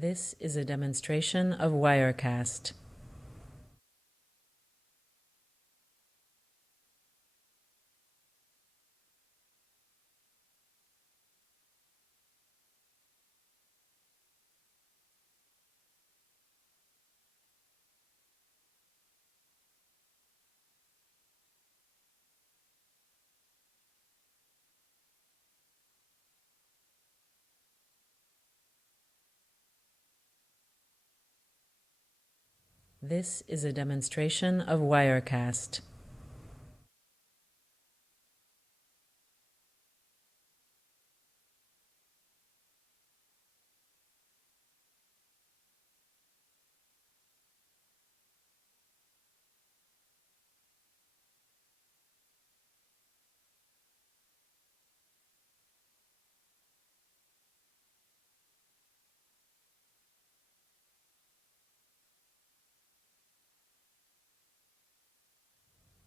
This is a demonstration of Wirecast. This is a demonstration of Wirecast.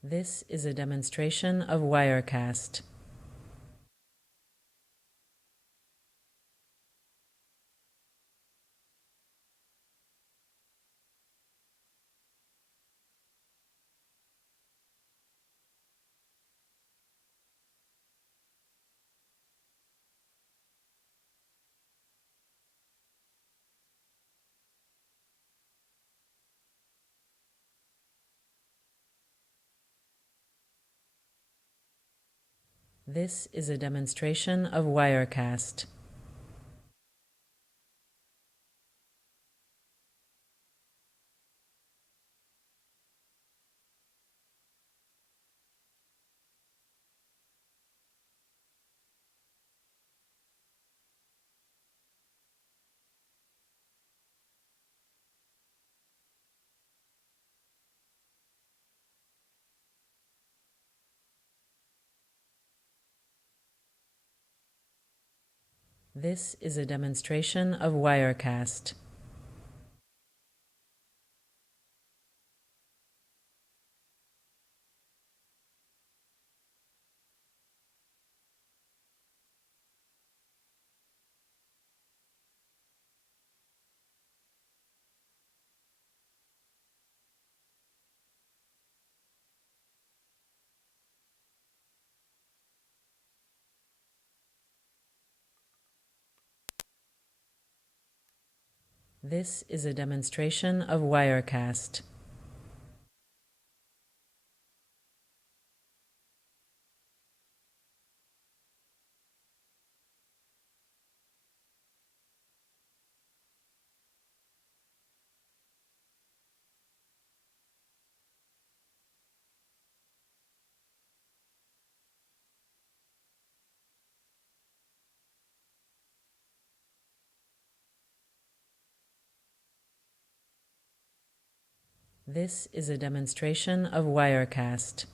This is a demonstration of Wirecast. This is a demonstration of Wirecast. This is a demonstration of Wirecast. This is a demonstration of Wirecast. This is a demonstration of Wirecast.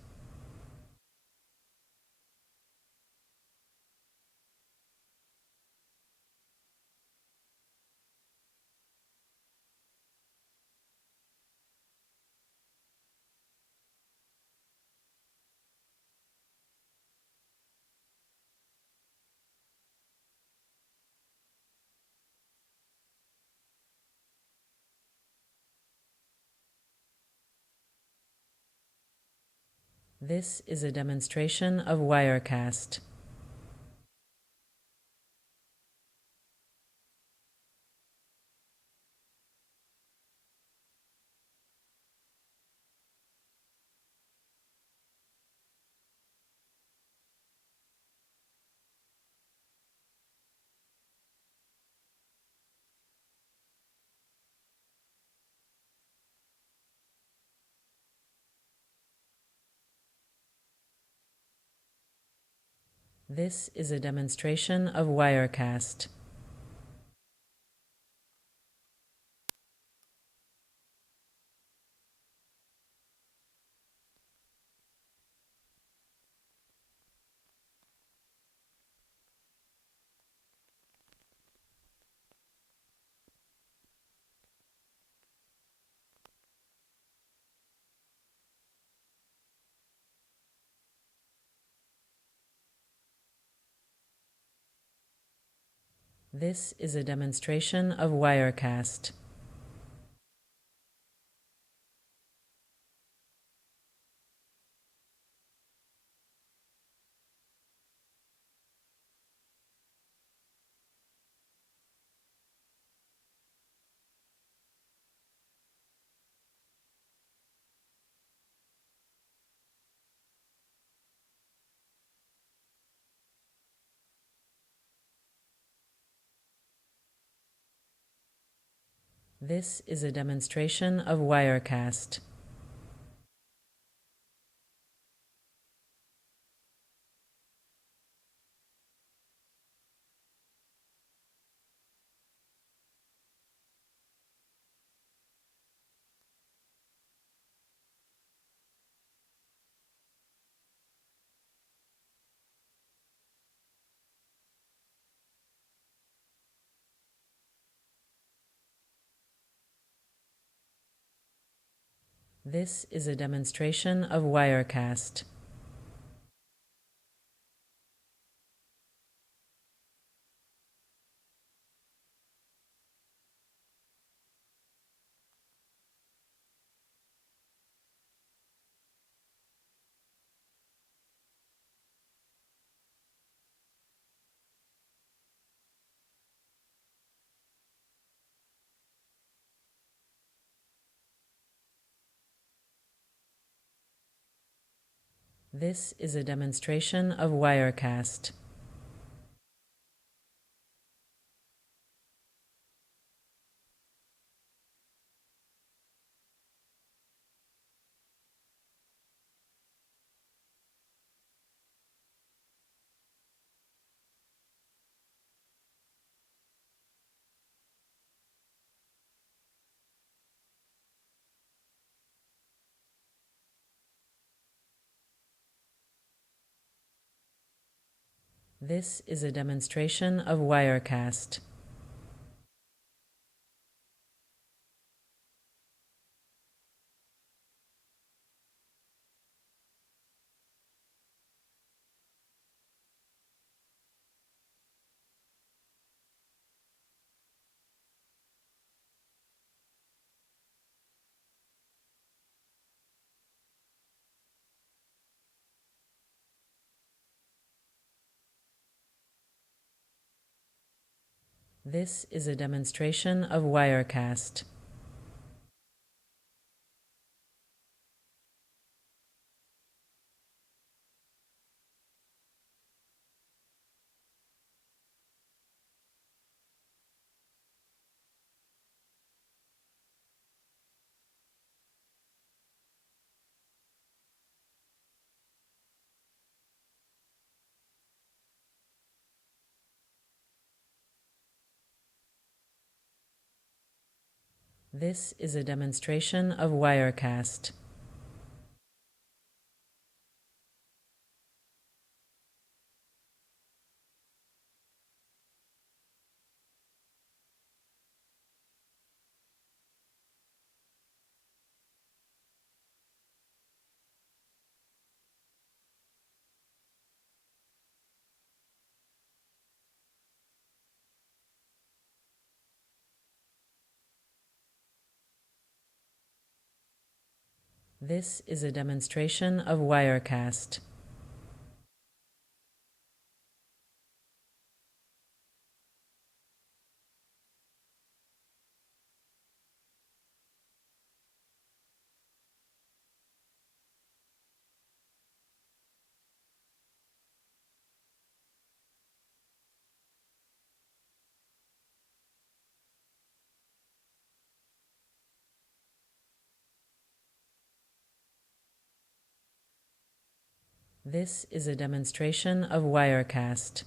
This is a demonstration of Wirecast. This is a demonstration of Wirecast. This is a demonstration of Wirecast. This is a demonstration of Wirecast. This is a demonstration of Wirecast. This is a demonstration of Wirecast. This is a demonstration of Wirecast. This is a demonstration of Wirecast. This is a demonstration of Wirecast. This is a demonstration of Wirecast. This is a demonstration of Wirecast.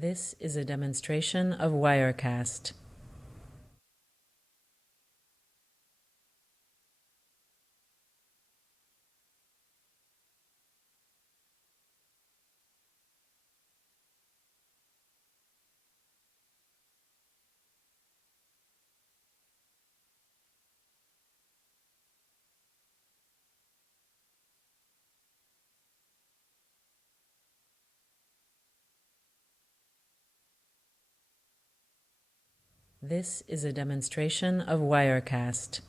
This is a demonstration of Wirecast. This is a demonstration of Wirecast.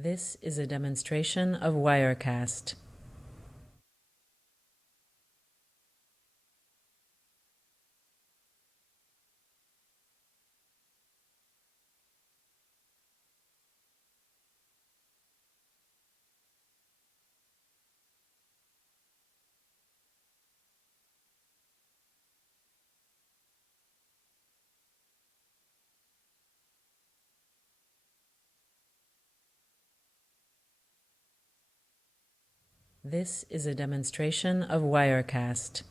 This is a demonstration of Wirecast. This is a demonstration of Wirecast.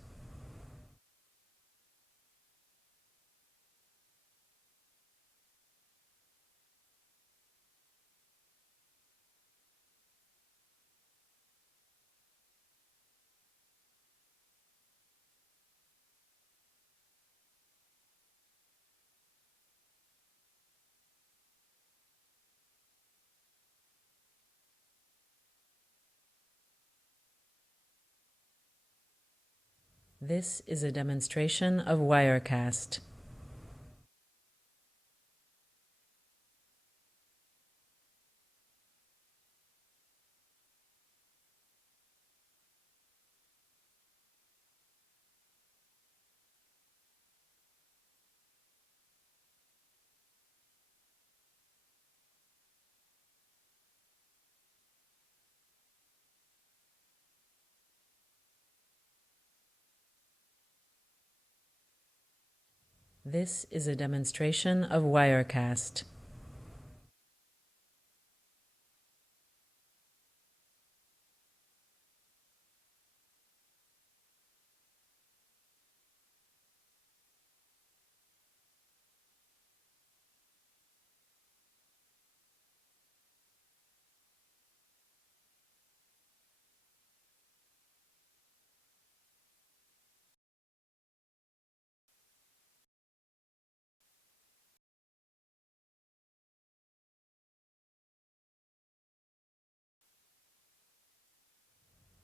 This is a demonstration of Wirecast. This is a demonstration of Wirecast.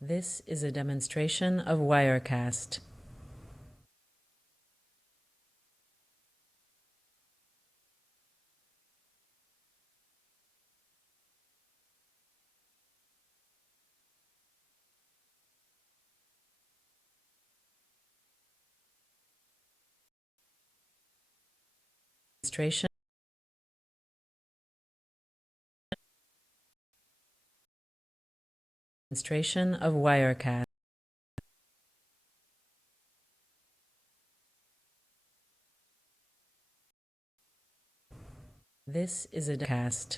This is a demonstration of Wirecast. Demonstration of Wirecast. This is a cast.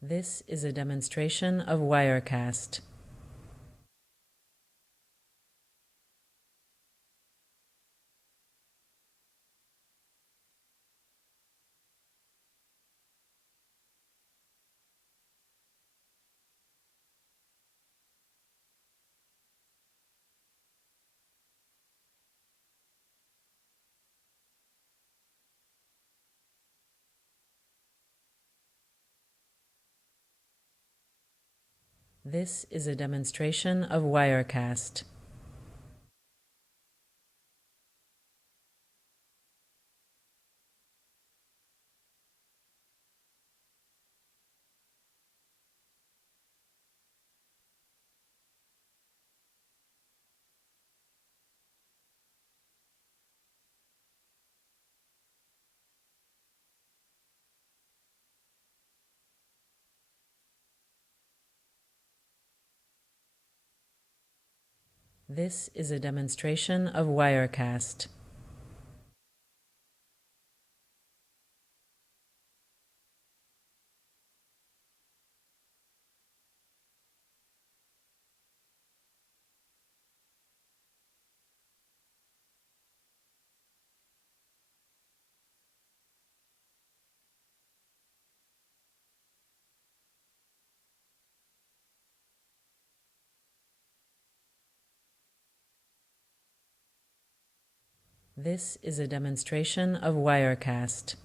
This is a demonstration of Wirecast. This is a demonstration of Wirecast. This is a demonstration of Wirecast. This is a demonstration of Wirecast.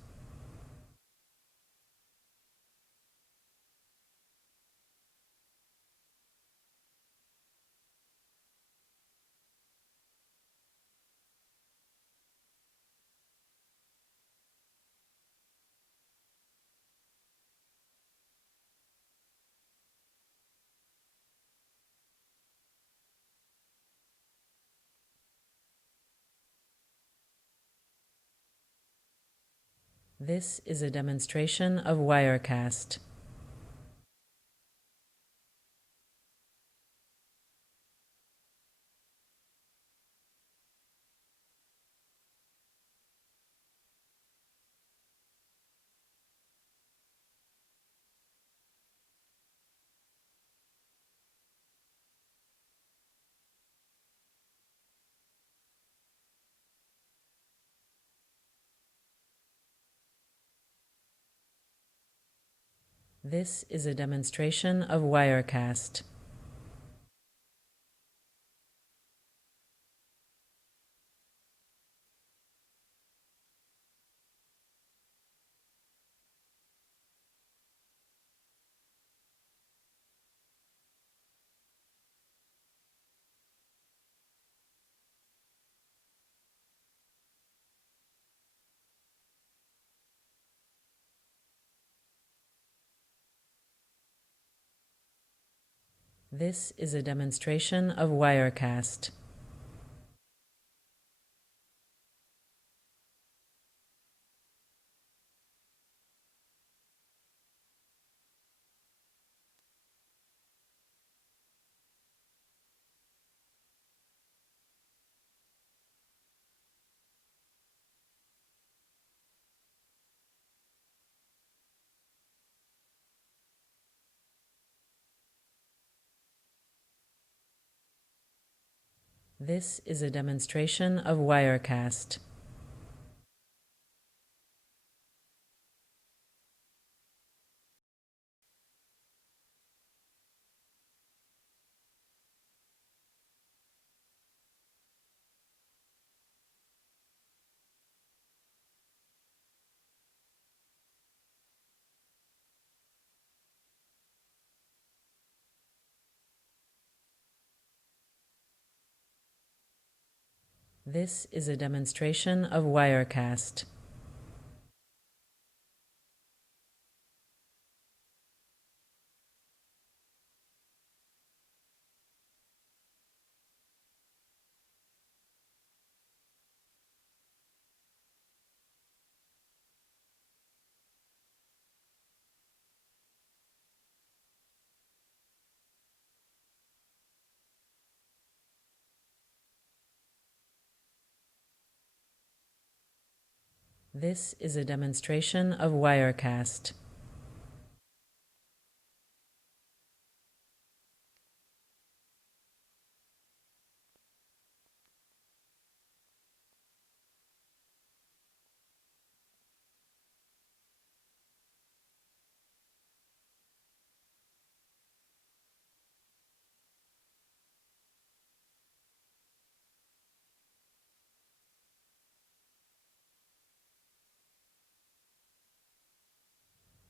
This is a demonstration of Wirecast. This is a demonstration of Wirecast. This is a demonstration of Wirecast. This is a demonstration of Wirecast. This is a demonstration of Wirecast. This is a demonstration of Wirecast.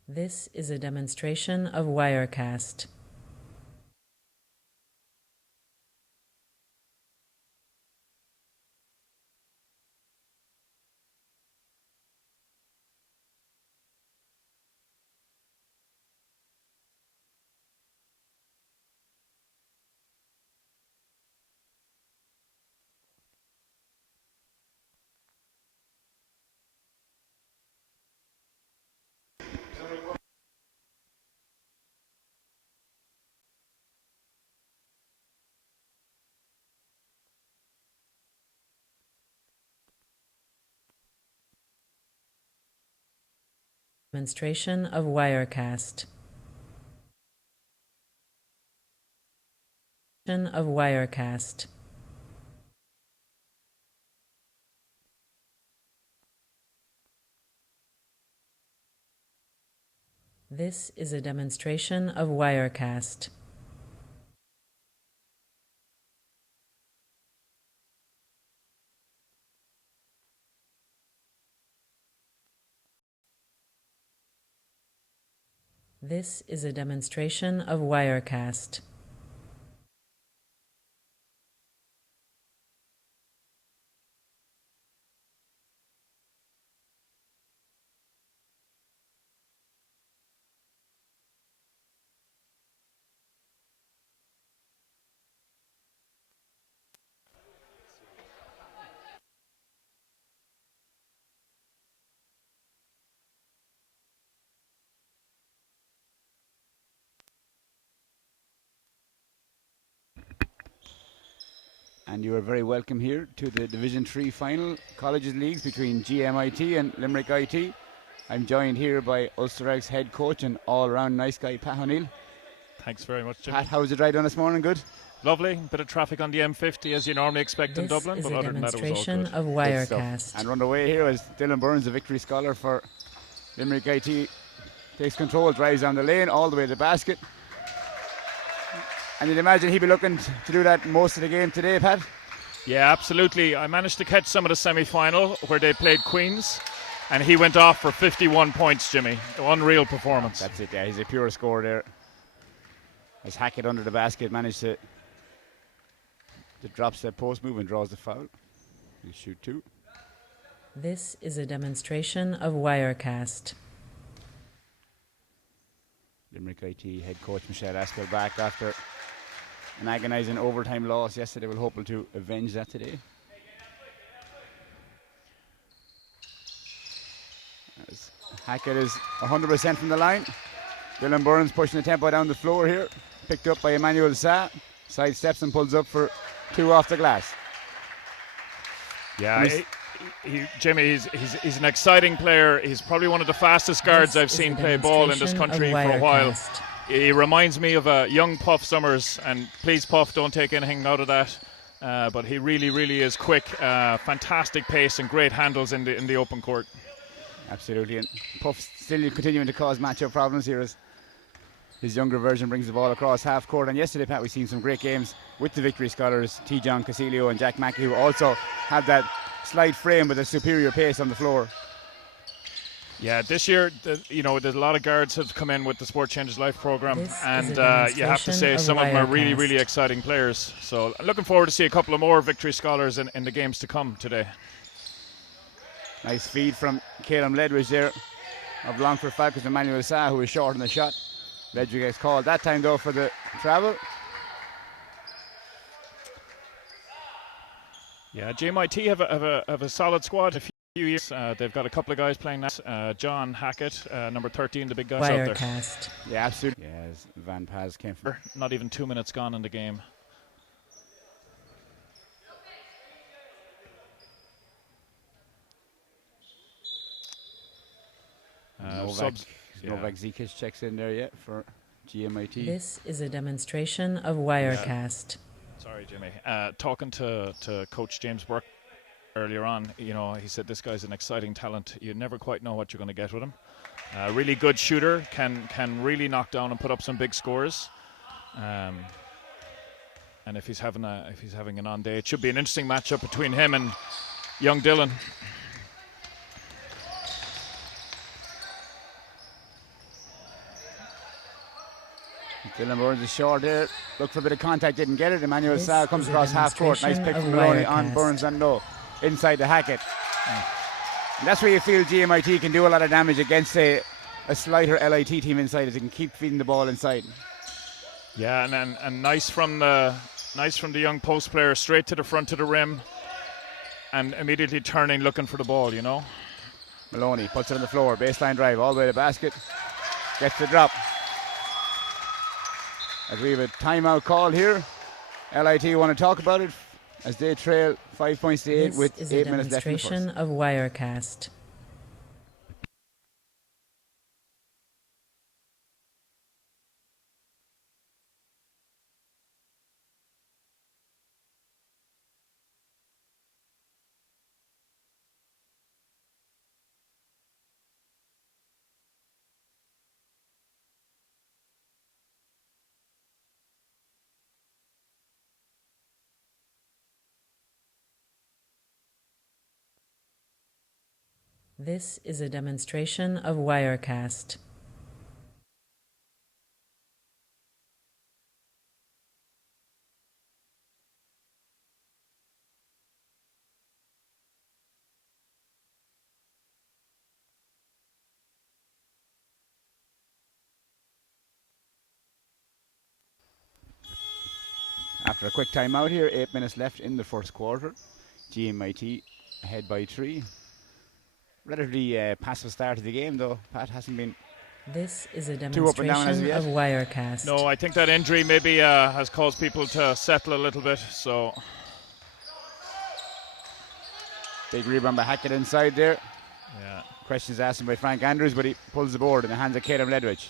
This is a demonstration of Wirecast. Demonstration of Wirecast. Of Wirecast. This is a demonstration of Wirecast. This is a demonstration of Wirecast. And you are very welcome here to the Division 3 final colleges leagues between GMIT and Limerick IT. I'm joined here by Ulster's head coach and all-round nice guy, Pat O'Neill. Thanks very much, Jim. Pat, how was the ride on this morning? Good? Lovely. Bit of traffic on the M50 as you normally expect in Dublin, but other than that it was all good. This is a demonstration of Wirecast. And run away here was Dylan Burns, the victory scholar for Limerick IT. Takes control, drives down the lane, all the way to the basket. And you'd imagine he'd be looking to do that most of the game today, Pat? Yeah, absolutely. I managed to catch some of the semi-final where they played Queens, and he went off for 51 points, Jimmy. Unreal performance. That's it, yeah. He's a pure scorer there. As Hackett under the basket managed to drop step post move and draws the foul. He'll shoot two. This is a demonstration of Wirecast. Limerick IT head coach Michelle Aspel back after an agonising overtime loss yesterday. We're hoping to avenge that today. As Hackett is 100% from the line. Dylan Burns pushing the tempo down the floor here. Picked up by Emmanuel Sa. Side steps and pulls up for two off the glass. Yeah, Jimmy, he's an exciting player. He's probably one of the fastest guards I've seen play ball in this country for a while. He reminds me of a young Puff Summers, and please, Puff, don't take anything out of that. But he really is quick, fantastic pace, and great handles in the open court. Absolutely, and Puff still continuing to cause matchup problems here as his younger version brings the ball across half court. And yesterday, Pat, we've seen some great games with the victory scholars, T. John Casilio and Jack Mackey, who also have that slight frame with a superior pace on the floor. Yeah, this year, there's a lot of guards have come in with the Sport Changes Life program, and you have to say some of them are really exciting players. So I'm looking forward to see a couple of more victory scholars in the games to come today. Nice feed from Caleb Ledwidge there of Longford Falcons, Emmanuel Sa, who is short on the shot. Ledwidge gets called that time though for the travel. Yeah, GMIT have a solid squad. A few years, they've got a couple of guys playing that. John Hackett, number 13, the big guys out there. Yeah, absolutely. Yeah, as Van Paz came from. Not even 2 minutes gone in the game. Novak Zikic checks in there yet for GMIT. This is a demonstration of Wirecast. Sorry, Jimmy. Talking to Coach James Burke earlier on, he said this guy's an exciting talent. You never quite know what you're going to get with him. Really good shooter, can really knock down and put up some big scores. And if he's having an on day, it should be an interesting matchup between him and young Dylan. Dylan Burns is short there. Looked for a bit of contact, didn't get it. Emmanuel Sa comes across half court. Nice pick from Maloney on Burns and low. Inside the Hackett. And that's where you feel GMIT can do a lot of damage against a slighter LIT team inside, as they can keep feeding the ball inside. Yeah, and nice from the young post player, straight to the front of the rim and immediately turning, looking for the ball, Maloney puts it on the floor, baseline drive all the way to the basket. Gets the drop. As we have a timeout call here, LIT want to talk about it as they trail 5 points to 8 with 8 minutes left in the first. This is a demonstration of Wirecast. This is a demonstration of Wirecast. After a quick timeout here, 8 minutes left in the first quarter. GMIT ahead by 3. Relatively passive start to the game, though. Pat hasn't been This is a too up and down as of demonstration yet. of Wirecast. No, I think that injury maybe has caused people to settle a little bit. So Big rebound by Hackett inside there. yeah, Questions asked him by Frank Andrews, but he pulls the board in the hands of Kaden Ledwidge.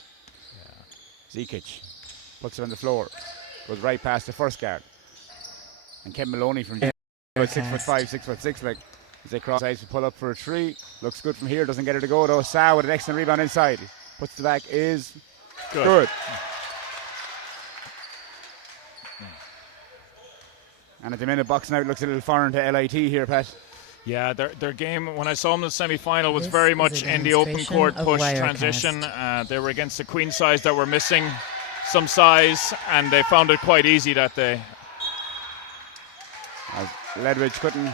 Zekic puts it on the floor. Goes right past the first guard. And Kevin Maloney from about 6'5", 6'6", like as they cross sides to pull up for a 3. Looks good from here, doesn't get it to go though. Sa with an excellent rebound inside. Puts the back, is good. And at the minute, boxing out looks a little foreign to LIT here, Pat. yeah, their game when I saw them in the semi-final was This very is much a in the open court demonstration push of Wirecast. transition. They were against the queen size that were missing some size, and they found it quite easy that day. As Ledwidge couldn't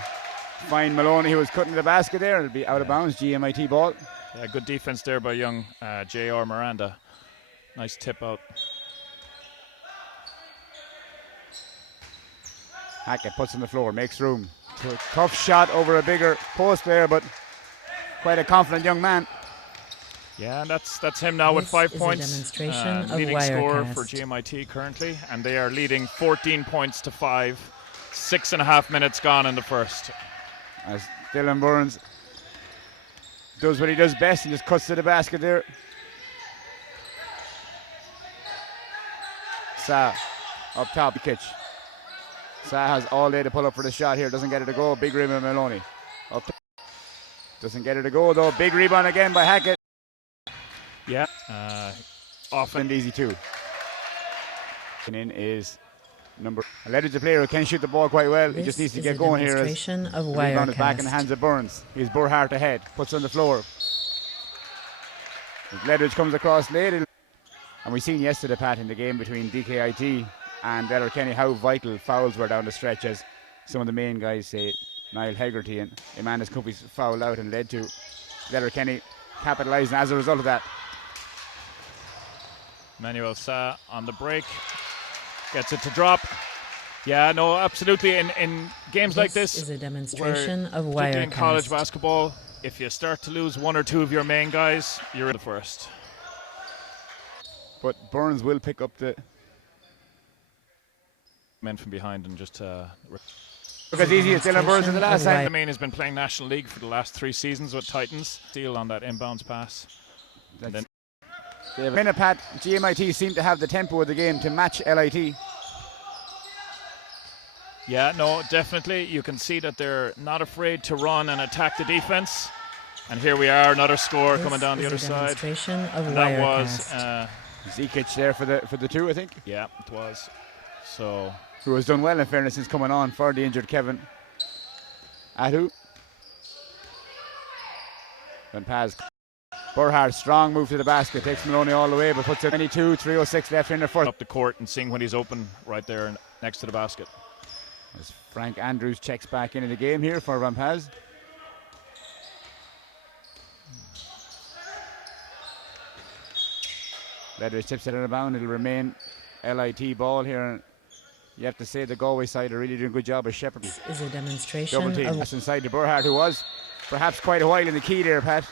find Maloney, who was cutting the basket there. It'll be out of bounds, GMIT ball. Yeah, good defense there by young J.R. Miranda. Nice tip out. Hackett puts on the floor, makes room. Tough shot over a bigger post player, but quite a confident young man. Yeah, and that's him now with This 5 is a points. demonstration of Leading scorer Wirecast. for GMIT currently, and they are leading 14 points to 5. 6.5 minutes gone in the first. As Dylan Burns does what he does best, he just cuts to the basket there. Sa up top, catch. Sa has all day to pull up for the shot here, doesn't get it to go. Big rebound Maloney. Up top. Doesn't get it to go though. Big rebound again by Hackett. Yeah, often And easy too. And in is number 11, a player who can shoot the ball quite well. He just needs to get going here. As Demonstration of the rebound is back in the Wirecast. hands of Burns. He's Burhart ahead, puts it on the floor. Ledwidge comes across late. And we've seen yesterday, Pat, in the game between DKIT and Letterkenny how vital fouls were down the stretch, as some of the main guys say Niall Hegarty and Emmanuel Cuppy's fouled out and led to Letterkenny capitalising as a result of that. Manuel Sa on the break. Gets it to drop. Yeah, no, absolutely. In games like this, is a demonstration of particularly in college Wirecast. basketball, if you start to lose one or two of your main guys, you're in the first. But Burns will pick up the... Men from behind and just... Look as easy as Dylan Burns in the last time. Main has been playing National League for the last 3 seasons with Titans. Steal on that inbounds pass. And then Minute, Pat, GMIT seem to have the tempo of the game to match LIT. yeah, no, definitely. You can see that they're not afraid to run and attack the defense. And here we are, another score coming down the other This is a side. demonstration of And that was, Wirecast. Zekic there for the 2, I think. yeah, it was. So, Who has done well in fairness since coming on for the injured Kevin Atu. Then Paz. Burhart, strong move to the basket, takes Maloney all the way, but puts it 22, 3:06 left in the first. up the court and seeing when he's open right there next to the basket. As Frank Andrews checks back into the game here for Van Paz. Ledwidge tips it out of bound. It'll remain LIT ball here. You have to say the Galway side are really doing a good job of shepherding. This is a demonstration Double team. of That's inside to Burhart, who was perhaps quite a while in the key there, Pat.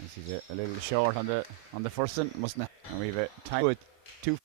Yes, he's a little short on the first one, mustn't he? And we've a time with 2.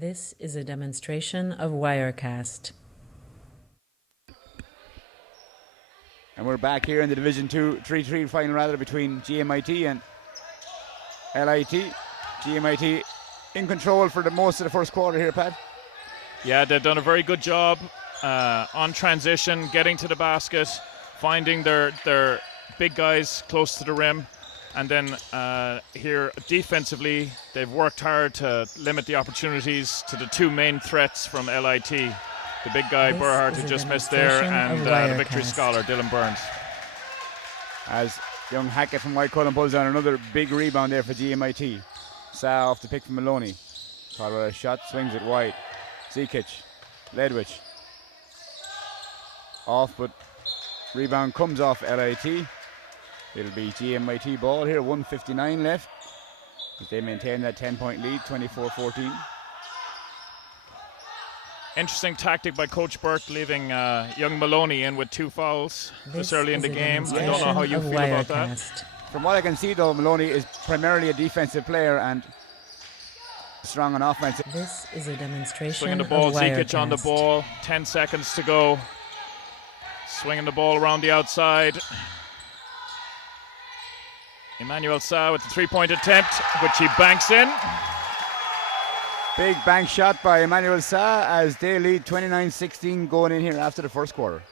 This is a demonstration of Wirecast. And we're back here in the Division 2 3-3 final rather between GMIT and LIT. GMIT in control for the most of the first quarter here, Pat. Yeah, they've done a very good job on transition, getting to the basket, finding their big guys close to the rim. And then here defensively, they've worked hard to limit the opportunities to the two main threats from LIT. The big guy, Burhart, who just missed there, and the victory scholar, Dylan Burns. As young Hackett from White Cullen pulls down another big rebound there for GMIT. Sa off the pick from Maloney. Thought about a shot, swings it wide. Zekic, Ledwich. Off, but rebound comes off LIT. It'll be GMIT ball here, 1:59 left. As they maintain that 10-point lead, 24-14. Interesting tactic by Coach Burke, leaving young Maloney in with 2 fouls this early in the game. I don't know how you feel about that. From what I can see, though, Maloney is primarily a defensive player and strong on offense. This is a demonstration Swinging the ball, of Zekic on the Wirecast. ball, 10 seconds to go. Swinging the ball around the outside. Emmanuel Sa with the 3-point attempt, which he banks in. Big bank shot by Emmanuel Sa as they lead 29-16 going in here after the first quarter.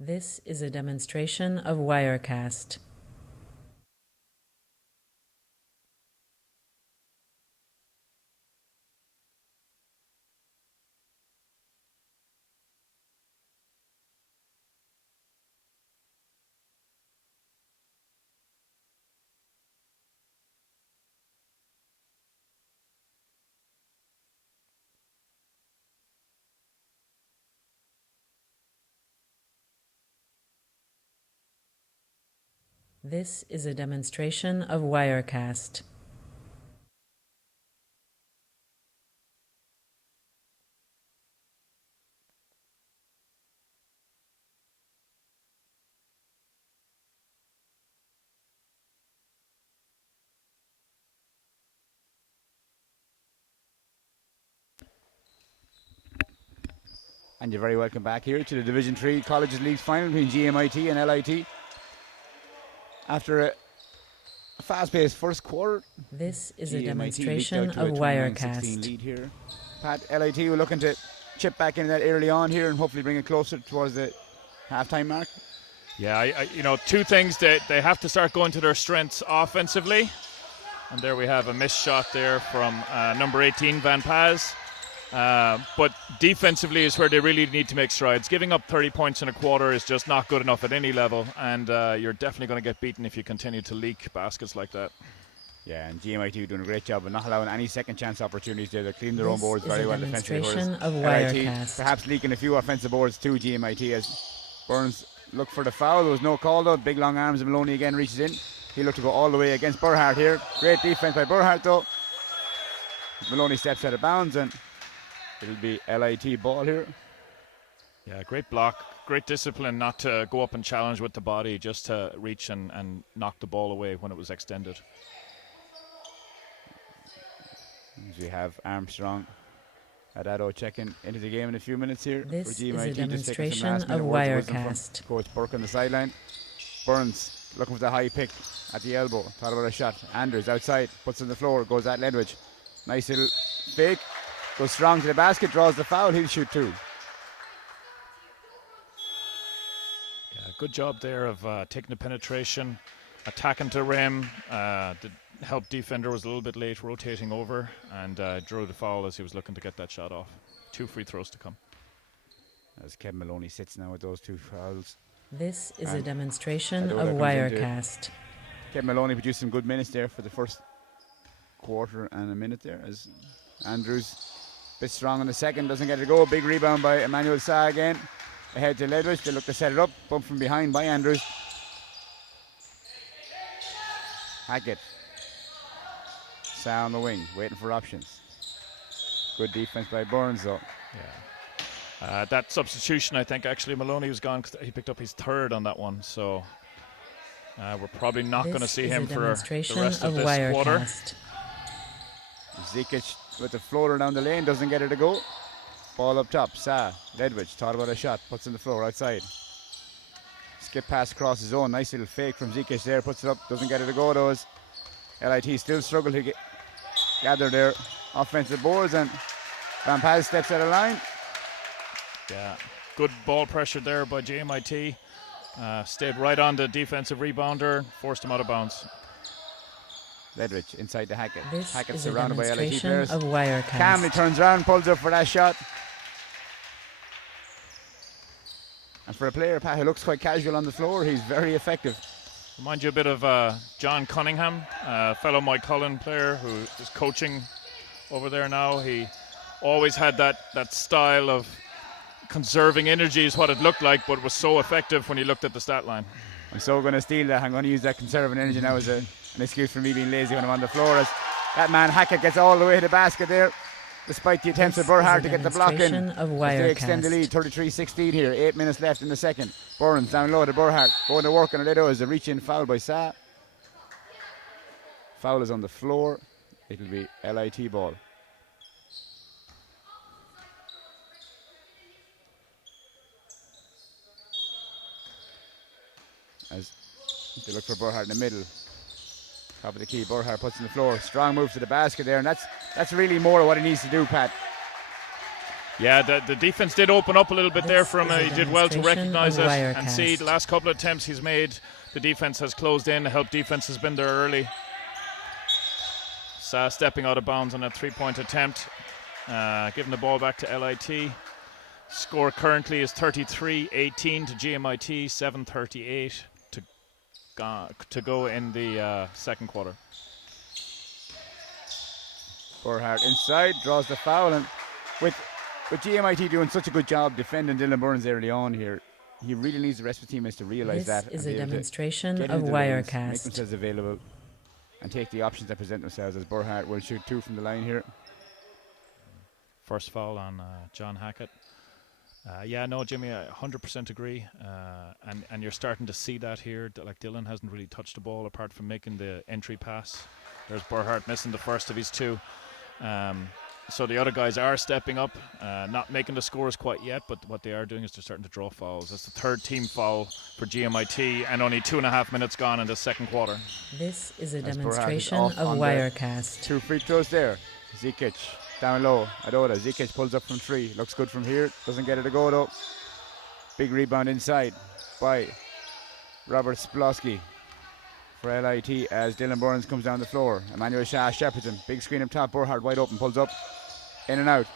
This is a demonstration of Wirecast. This is a demonstration of Wirecast. And you're very welcome back here to the Division 3 Colleges League final between GMIT and LIT. After a fast-paced first quarter, This is GMIT a demonstration leaked out to of a 29-16 Wirecast. lead here. Pat, LIT were looking to chip back into that early on here and hopefully bring it closer towards the halftime mark. Yeah, you know, 2 things that they have to start going to their strengths offensively. And there we have a missed shot there from number 18, Van Paz. But defensively is where they really need to make strides. Giving up 30 points in a quarter is just not good enough at any level, and you're definitely going to get beaten if you continue to leak baskets like that. Yeah, and GMIT are doing a great job of not allowing any second chance opportunities there. They're cleaning their own boards very well defensively. Demonstration of LIT Wirecast. perhaps leaking a few offensive boards to GMIT as Burns looked for the foul. There was no call though. Big long arms and Maloney again reaches in. He looked to go all the way against Burhart here. Great defense by Burhart though. Maloney steps out of bounds and it'll be LIT ball here. Yeah, great block. Great discipline not to go up and challenge with the body, just to reach and knock the ball away when it was extended. As we have Armstrong Adado checking into the game in a few minutes here. This for is GMIT, a just taking some demonstration last-minute of words wisdom from Wirecast. Coach Burke on the sideline. Burns looking for the high pick at the elbow. Thought about a shot. Andrews outside, puts it on the floor, goes at Ledwidge. Nice little fake. Goes strong to the basket, draws the foul. He'll shoot 2. Yeah, good job there of taking the penetration, attacking to rim. The help defender was a little bit late, rotating over, and drew the foul as he was looking to get that shot off. 2 free throws to come. As Kevin Maloney sits now with those 2 fouls. This is a And demonstration Adora of comes into it. Wirecast. Kevin Maloney produced some good minutes there for the first quarter and a minute there as Andrews a bit strong in the second, doesn't get to go. Big rebound by Emmanuel Sa again. Ahead to Ledwidge, they look to set it up. Bump from behind by Andrews. Hackett. Sa on the wing, waiting for options. Good defense by Burns though. Yeah. That substitution, I think actually Maloney was gone 'cause he picked up his third on that one. So we're probably not going to see him for the rest of this quarter. Zikic with the floater down the lane, doesn't get it to go. Ball up top, Sa, Ledwidge, thought about a shot, puts in the floor outside. Skip pass across his own, nice little fake from Zikic there, puts it up, doesn't get it to go though. As LIT still struggle to gather their offensive boards, and Van Paz steps out of line. Yeah, good ball pressure there by GMIT. Stayed right on the defensive rebounder, forced him out of bounds. Ledwidge inside to Hackett. This Hackett is a surrounded by LIT demonstration players. of Wirecast. Calmly turns around, pulls up for that shot. And for a player, Pat, who looks quite casual on the floor, he's very effective. Remind you a bit of John Cunningham, fellow Mike Cullen player who is coaching over there now. He always had that style of conserving energy is what it looked like, but was so effective when you looked at the stat line. I'm so going to steal that. I'm going to use that conserving energy now as an excuse for me being lazy when I'm on the floor. As that man Hackett gets all the way to the basket there, despite the attempts of Burhart to get the block in. As they extend the lead, 33-16 here, 8 minutes left in the second. Burns down low to Burhart, going to work on it as a reach-in foul by Sa. Foul is on the floor. It'll be LIT ball. As they look for Burhart in the middle. Top of the key, Burhart puts in the floor. Strong move to the basket there, and that's really more of what he needs to do, Pat. Yeah, the defense did open up a little bit there for him. He did well to recognize it and see the last couple of attempts he's made. The defense has closed in. The help defense has been there early. Sa stepping out of bounds on that three-point attempt. Giving the ball back to LIT. Score currently is 33-18 to GMIT, 7:38 to go in the second quarter. Burhart inside, draws the foul, and with GMIT doing such a good job defending Dylan Burns early on here, he really needs the rest of the teammates to realise that. This is a demonstration of Wirecast. Wirecast. Make themselves available and take the options that present themselves, as Burhart will shoot 2 from the line here. First foul on John Hackett. Yeah, no, Jimmy, I 100% agree. And you're starting to see that here. Like Dylan hasn't really touched the ball apart from making the entry pass. There's Burhart missing the first of his 2. So the other guys are stepping up, not making the scores quite yet, but what they are doing is they're starting to draw fouls. That's the third team foul for GMIT, and only 2.5 minutes gone in the second quarter. This is a demonstration of Wirecast. 2 free throws there. Zikic down low. Adoda. Zikic pulls up from 3. Looks good from here. Doesn't get it to go though. Big rebound inside by Robert Splosky for LIT as Dylan Burns comes down the floor. Emmanuel Shah shepherds him. Big screen up top. Burhart wide open. Pulls up. In and out.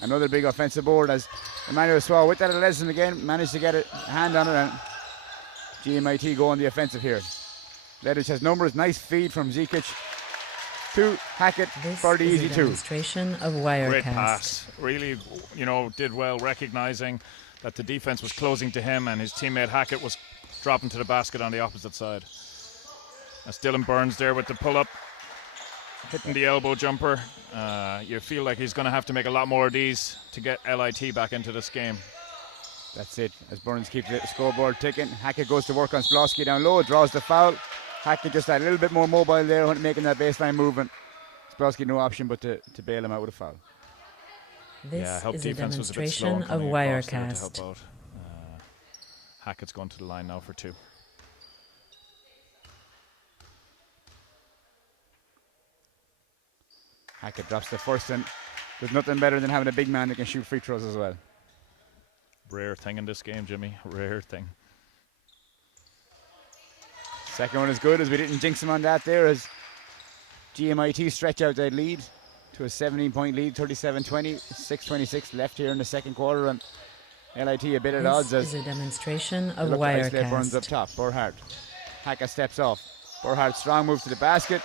Another big offensive board as Emmanuel Swah with that lesson again. Managed to get a hand on it, and GMIT go on the offensive here. Ledwidge has numbers. Nice feed from Zikic to Hackett for the easy 2. Demonstration of Wirecast. Great pass. Really, did well recognizing that the defense was closing to him and his teammate Hackett was dropping to the basket on the opposite side. That's Dylan Burns there with the pull-up, hitting the elbow jumper. You feel like he's going to have to make a lot more of these to get LIT back into this game. That's it. As Burns keeps the scoreboard ticking, Hackett goes to work on Splosky down low, draws the foul. Hackett just a little bit more mobile there, making that baseline movement. Splosky no option but to bail him out with a foul. This is a demonstration of Wirecast. Hackett's going to the line now for 2. Hackett drops the first, and there's nothing better than having a big man that can shoot free throws as well. Rare thing in this game, Jimmy. Rare thing. Second one is good, as we didn't jinx him on that there, as GMIT stretch out that lead to a 17-point lead, 37-20, 6:26 left here in the second quarter, and LIT a bit at odds as this is a demonstration of Wirecast. Burns Wirecast. up top. Burhart. Hackett steps off. Burhart strong move to the basket.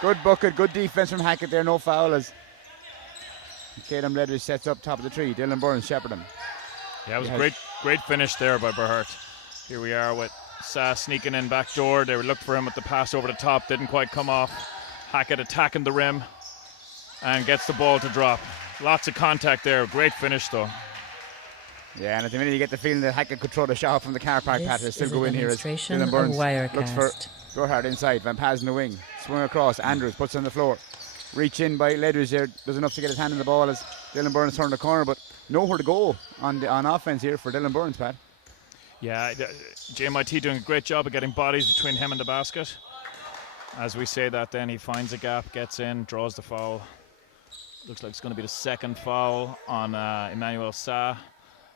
Good bucket, good defense from Hackett there, no foul as Caleb Ledwidge sets up top of the tree. Dylan Burns shepherd him. Yeah, it was a great finish there by Burhart. Here we are with Sa sneaking in back door. They looked for him with the pass over the top, didn't quite come off. Hackett attacking the rim and gets the ball to drop. Lots of contact there. Great finish, though. Yeah, and at the minute you get the feeling that Hackett could throw the shot from the car park pattern and still go in here as Dylan Burns looks for Gerhardt inside. Van Paz in the wing. Swing across. Andrews puts it on the floor. Reach in by Ledridge there. Does enough to get his hand in the ball as Dylan Burns turned the corner, but nowhere to go on offense here for Dylan Burns, Pat. Yeah, GMIT doing a great job of getting bodies between him and the basket. As we say that, then he finds a gap, gets in, draws the foul. Looks like it's going to be the second foul on Emmanuel Sa.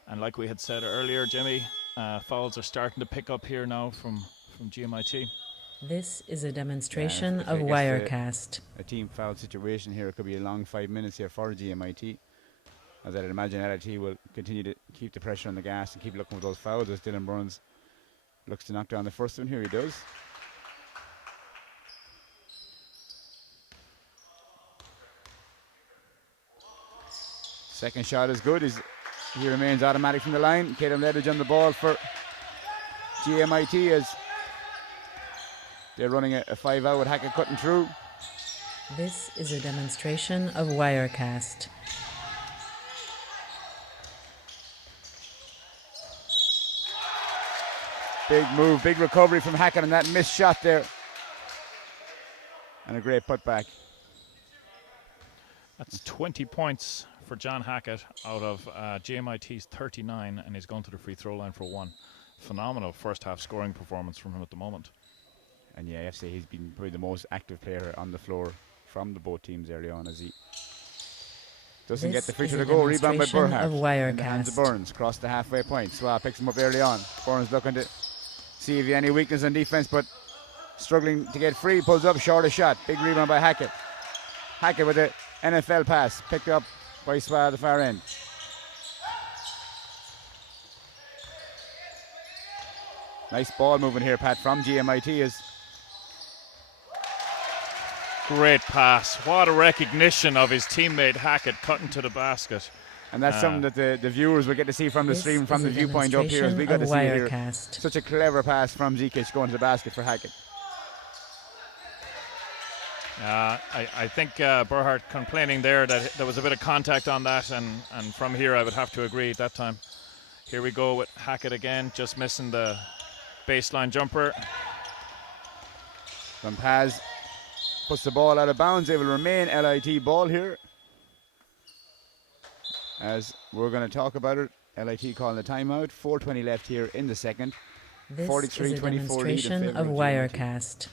And like we had said earlier, Jimmy, fouls are starting to pick up here now from GMIT. This is a demonstration of Wirecast. A team foul situation here. It could be a long 5 minutes here for GMIT. As I'd imagine LIT will continue to keep the pressure on the gas and keep looking for those fouls as Dylan Burns looks to knock down the first one. Here he does. Second shot is good. He remains automatic from the line. Caden Ledridge on the ball for GMIT as they're running a 5-out with Hackett cutting through. This is a demonstration of Wirecast. Big move, big recovery from Hackett on that missed shot there. And a great putback. That's 20 points for John Hackett out of GMIT's 39, and he's going to the free throw line for 1. Phenomenal first half scoring performance from him at the moment. And yeah, I have to say he's been probably the most active player on the floor from the both teams early on as he doesn't get the free throw to go. Rebound by Burhardt. In the hands of Burns, across the halfway point. Swab picks him up early on. Burns looking to see if he has any weakness on defense, but struggling to get free. Pulls up, short a shot. Big rebound by Hackett. Hackett with the NFL pass, picked up by Swab at the far end. Nice ball moving here, Pat, from GMIT is. Great pass. What a recognition of his teammate Hackett cutting to the basket. And that's something that the viewers will get to see from the stream, from the viewpoint up here, as we got to see it here. Such a clever pass from Zikic going to the basket for Hackett. I think Burhardt complaining there that there was a bit of contact on that, and from here I would have to agree at that time. Here we go with Hackett again, just missing the baseline jumper. Van Paz puts the ball out of bounds. It will remain LIT ball here. As we're going to talk about it, LIT calling a timeout. 4:20 left here in the second. This is a demonstration of Wirecast.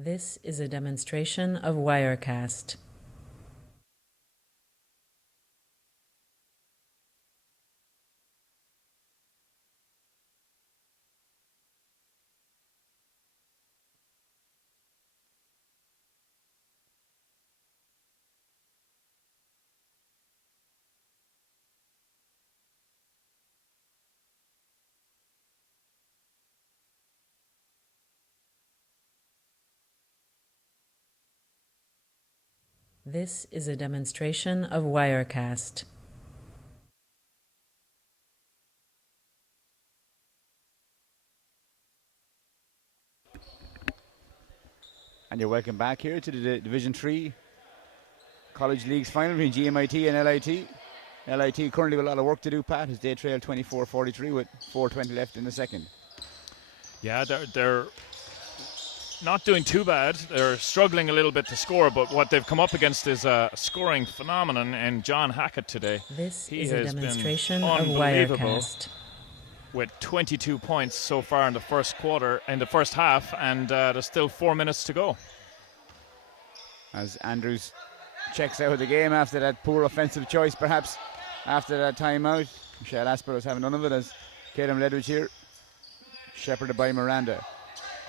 This is a demonstration of Wirecast. This is a demonstration of Wirecast. And you're welcome back here to the Division 3 College Leagues final between GMIT and LIT. LIT currently with a lot of work to do, Pat, as they trail 24-43 with 4:20 left in the second. Yeah, they're not doing too bad. They're struggling a little bit to score, but what they've come up against is a scoring phenomenon in John Hackett today. This is a demonstration of Wirecast. With 22 points so far in the first half, and there's still 4 minutes to go. As Andrews checks out of the game after that poor offensive choice, perhaps after that timeout. Michelle Asper was having none of it as Caden Ledridge here, shepherded by Miranda.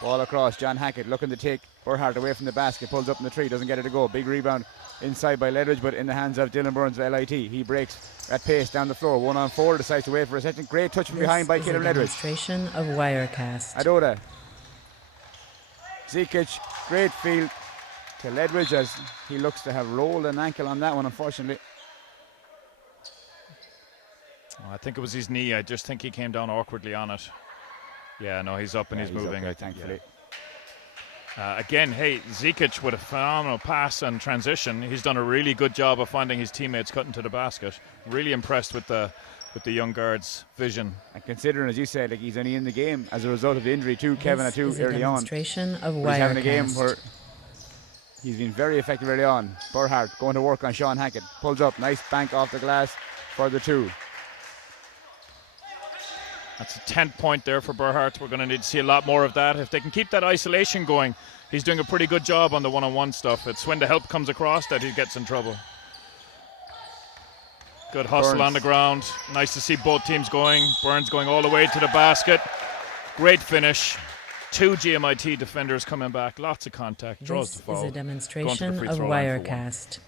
Ball across. John Hackett looking to take Burhart away from the basket. Pulls up in the tree. Doesn't get it to go. Big rebound inside by Ledridge, but in the hands of Dylan Burns of LIT. He breaks at pace down the floor. 1-on-4. Decides to wait for a second. Great touch from behind by Caleb Ledridge. Demonstration of Wirecast. Adoda. Zikic. Great field to Ledridge as he looks to have rolled an ankle on that one, unfortunately. I think it was his knee. I just think he came down awkwardly on it. Yeah, no, he's up and he's moving. Okay, thankfully. Again, hey, Zikic with a phenomenal pass and transition. He's done a really good job of finding his teammates cutting to the basket. Really impressed with the young guard's vision. And considering, as you said, like he's only in the game as a result of the injury to Kevin Atu early on. Demonstration of Wirecast. He's having a game where he's been very effective early on. Burhart going to work on Sean Hackett. Pulls up, nice bank off the glass for the 2. That's a 10th point there for Burhart. We're going to need to see a lot more of that. If they can keep that isolation going, he's doing a pretty good job on the one-on-one stuff. It's when the help comes across that he gets in trouble. Good hustle Burns on the ground. Nice to see both teams going. Burns going all the way to the basket. Great finish. 2 GMIT defenders coming back. Lots of contact. Draws the foul. This is a demonstration of Wirecast.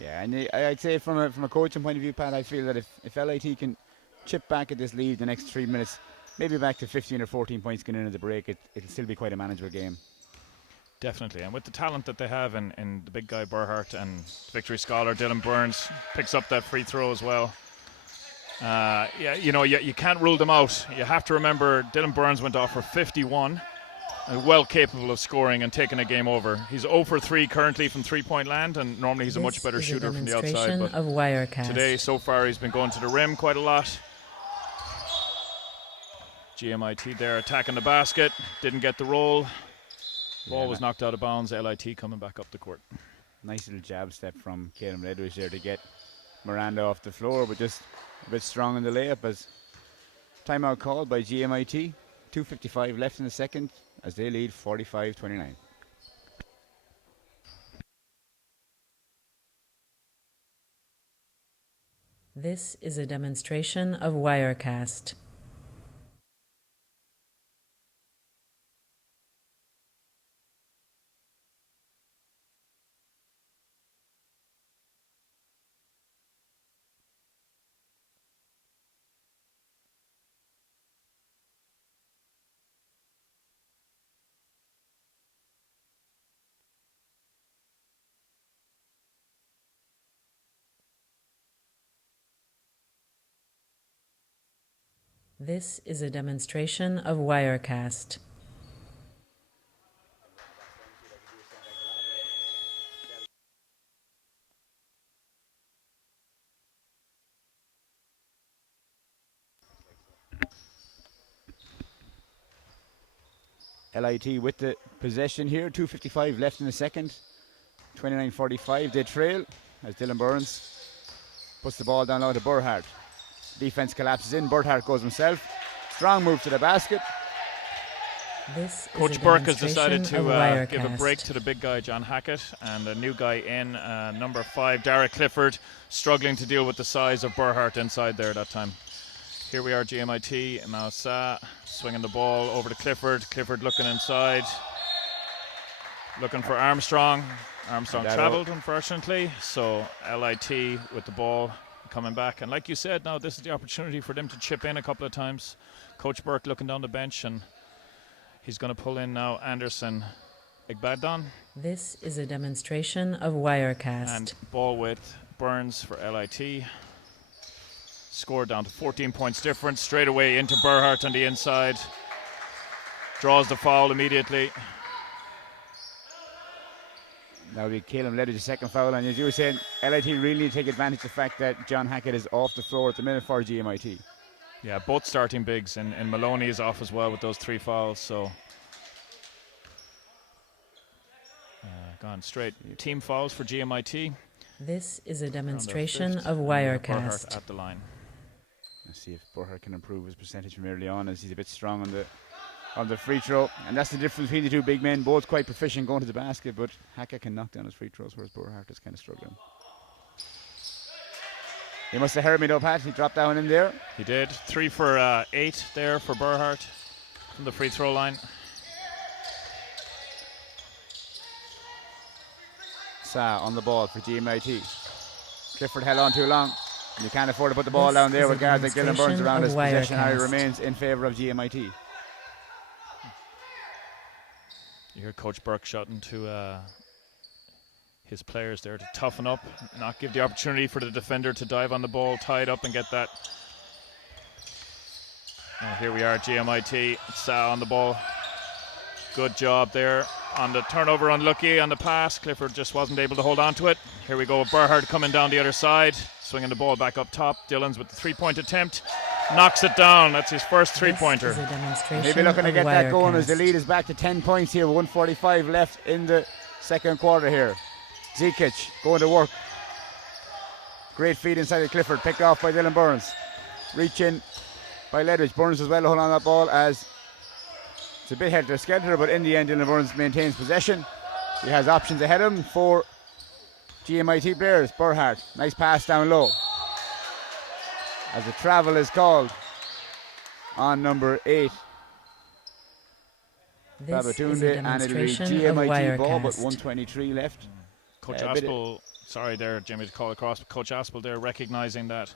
Yeah, and I'd say from a coaching point of view, Pat, I feel that if LIT can chip back at this lead the next 3 minutes, maybe back to 15 or 14 points going into the break, it'll still be quite a manageable game. Definitely, and with the talent that they have in the big guy Burhart and victory scholar Dylan Burns picks up that free throw as well. You can't rule them out. You have to remember Dylan Burns went off for 51 and well capable of scoring and taking a game over. He's 0 for 3 currently from three-point land, and normally he's a much better shooter from the outside. But of Wirecast. Today, so far, he's been going to the rim quite a lot. GMIT there attacking the basket. Didn't get the roll. Ball was knocked out of bounds. LIT coming back up the court. Nice little jab step from Caleb Ledridge there to get Miranda off the floor, but just a bit strong in the layup as timeout called by GMIT. 2:55 left in the second as they lead 45-29. This is a demonstration of Wirecast. This is a demonstration of Wirecast. LIT with the possession here. 2:55 left in the second. 29-45. They trail as Dylan Burns puts the ball down low to Burhart. Defense collapses in. Burhart goes himself. Strong move to the basket. Coach Burke has decided to give a break to the big guy, John Hackett, and a new guy in, number 5, Derek Clifford, struggling to deal with the size of Burhart inside there that time. Here we are, GMIT, Mausa swinging the ball over to Clifford. Clifford looking inside, looking for Armstrong. Armstrong travelled, unfortunately, so LIT with the ball coming back. And like you said, now this is the opportunity for them to chip in a couple of times. Coach Burke looking down the bench, and he's going to pull in now Anderson Igbadan. This is a demonstration of Wirecast. And ball with Burns for LIT. Score down to 14 points difference. Straight away into Burhart on the inside. Draws the foul immediately. That'll be Caleb Ledridge's second foul. And as you were saying, LIT really need to take advantage of the fact that John Hackett is off the floor at the minute for GMIT. Yeah, both starting bigs, and Maloney is off as well with those 3 fouls. So gone straight. Team fouls for GMIT. This is a demonstration of Wirecast. At the line. Let's see if Burhart can improve his percentage from early on, as he's a bit strong on the free throw. And that's the difference between the two big men. Both quite proficient going to the basket, but Hackett can knock down his free throws, whereas Burhart is kind of struggling. He must have heard me though, Pat. He dropped that one in there. He did. 3 for 8 there for Burhart from the free throw line. Sa on the ball for GMIT. Clifford held on too long. You can't afford to put the ball down there with guards like Dylan Burns around us. Possession area remains in favour of GMIT. You hear Coach Burke shouting to his players there to toughen up, not give the opportunity for the defender to dive on the ball, tie it up and get that. Here we are, GMIT. Sa on the ball. Good job there on the turnover, unlucky on the pass. Clifford just wasn't able to hold on to it. Here we go, Berhard coming down the other side, swinging the ball back up top. Dillons with the three-point attempt, knocks it down. That's his first three-pointer. Maybe looking to get that going as the lead is back to 10 points here, 1:45 left in the second quarter here. Zekic going to work. Great feed inside of Clifford, picked off by Dylan Burns. Reach in by Ledwidge. Burns as well to hold on that ball as it's a bit helter-skelter, but in the end Dylan Burns maintains possession. He has options ahead of him for GMIT players. Berhard, nice pass down low. As a travel is called on number 8. Babatunde, and it'll be GMIT ball, but 1:23 left. Coach Aspel, sorry there, Jimmy, to call across, but Coach Aspel there recognizing that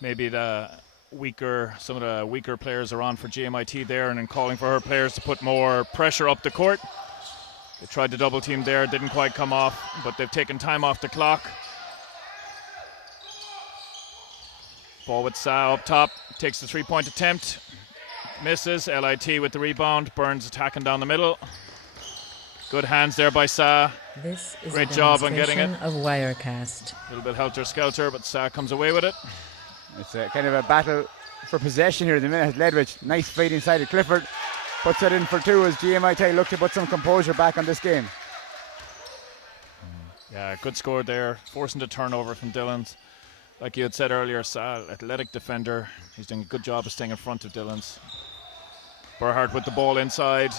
maybe some of the weaker players are on for GMIT there, and then calling for her players to put more pressure up the court. They tried to double team there, didn't quite come off, but they've taken time off the clock. Ball with Sa up top, takes the three-point attempt, misses. LIT with the rebound. Burns attacking down the middle. Good hands there by Sa. This is great job on getting it. Of Wirecast. A little bit helter-skelter, but Sa comes away with it. It's a kind of a battle for possession here at the minute. Ledwidge, nice feed inside of Clifford. Puts it in for two as GMIT look to put some composure back on this game. Yeah, good score there. Forcing the turnover from Dillons. Like you had said earlier, Sa, athletic defender. He's doing a good job of staying in front of Dillons. Berhard with the ball inside.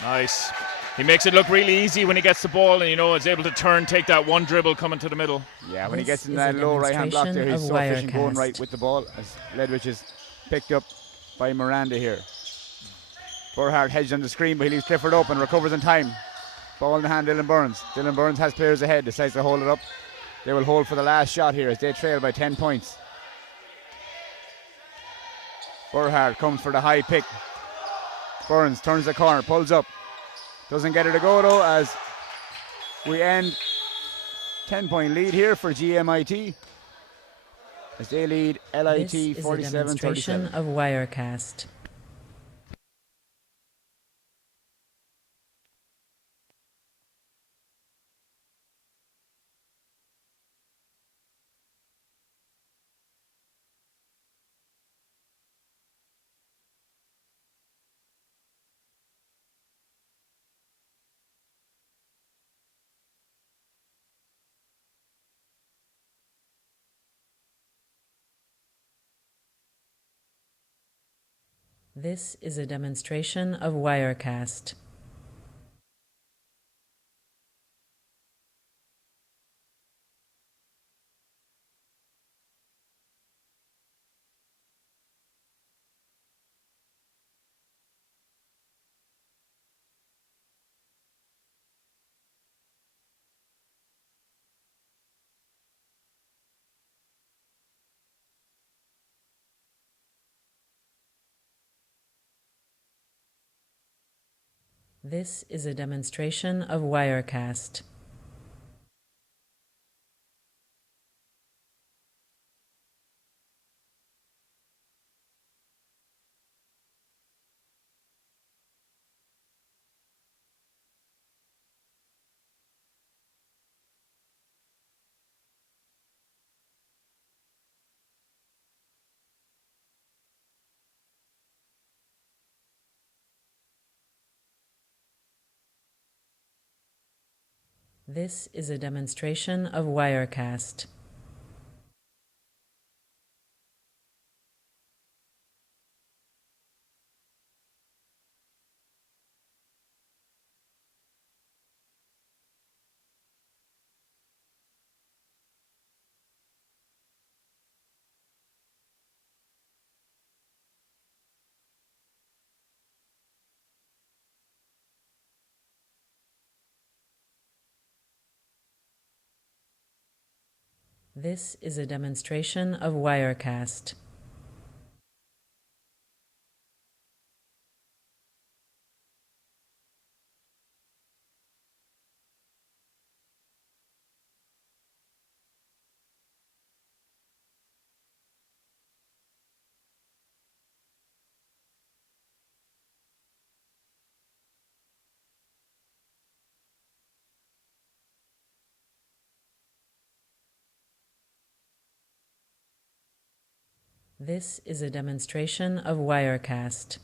Nice. He makes it look really easy when he gets the ball and, is able to turn, take that one dribble coming to the middle. Yeah, when he gets in that low right-hand block there, he's so efficient going right with the ball as Ledwidge is picked up by Miranda here. Berhard hedged on the screen, but he leaves Clifford open, recovers in time. Ball in the hand, Dylan Burns. Dylan Burns has players ahead, decides to hold it up. They will hold for the last shot here as they trail by 10 points. Berhard comes for the high pick. Burns turns the corner, pulls up. Doesn't get it to go though as we end 10-point lead here for GMIT as they lead LIT 47-37. Of Wirecast. This is a demonstration of Wirecast. This is a demonstration of Wirecast. This is a demonstration of Wirecast. This is a demonstration of Wirecast. This is a demonstration of Wirecast.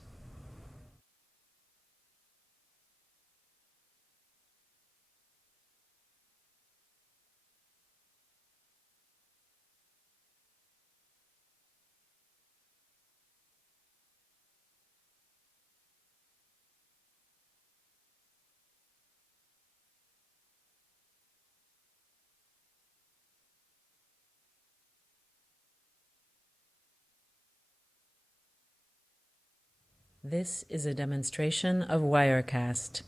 This is a demonstration of Wirecast.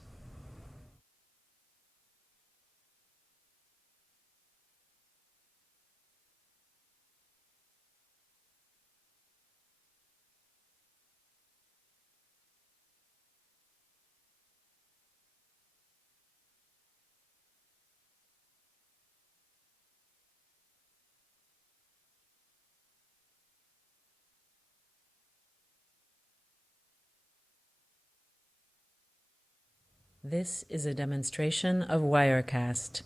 This is a demonstration of Wirecast.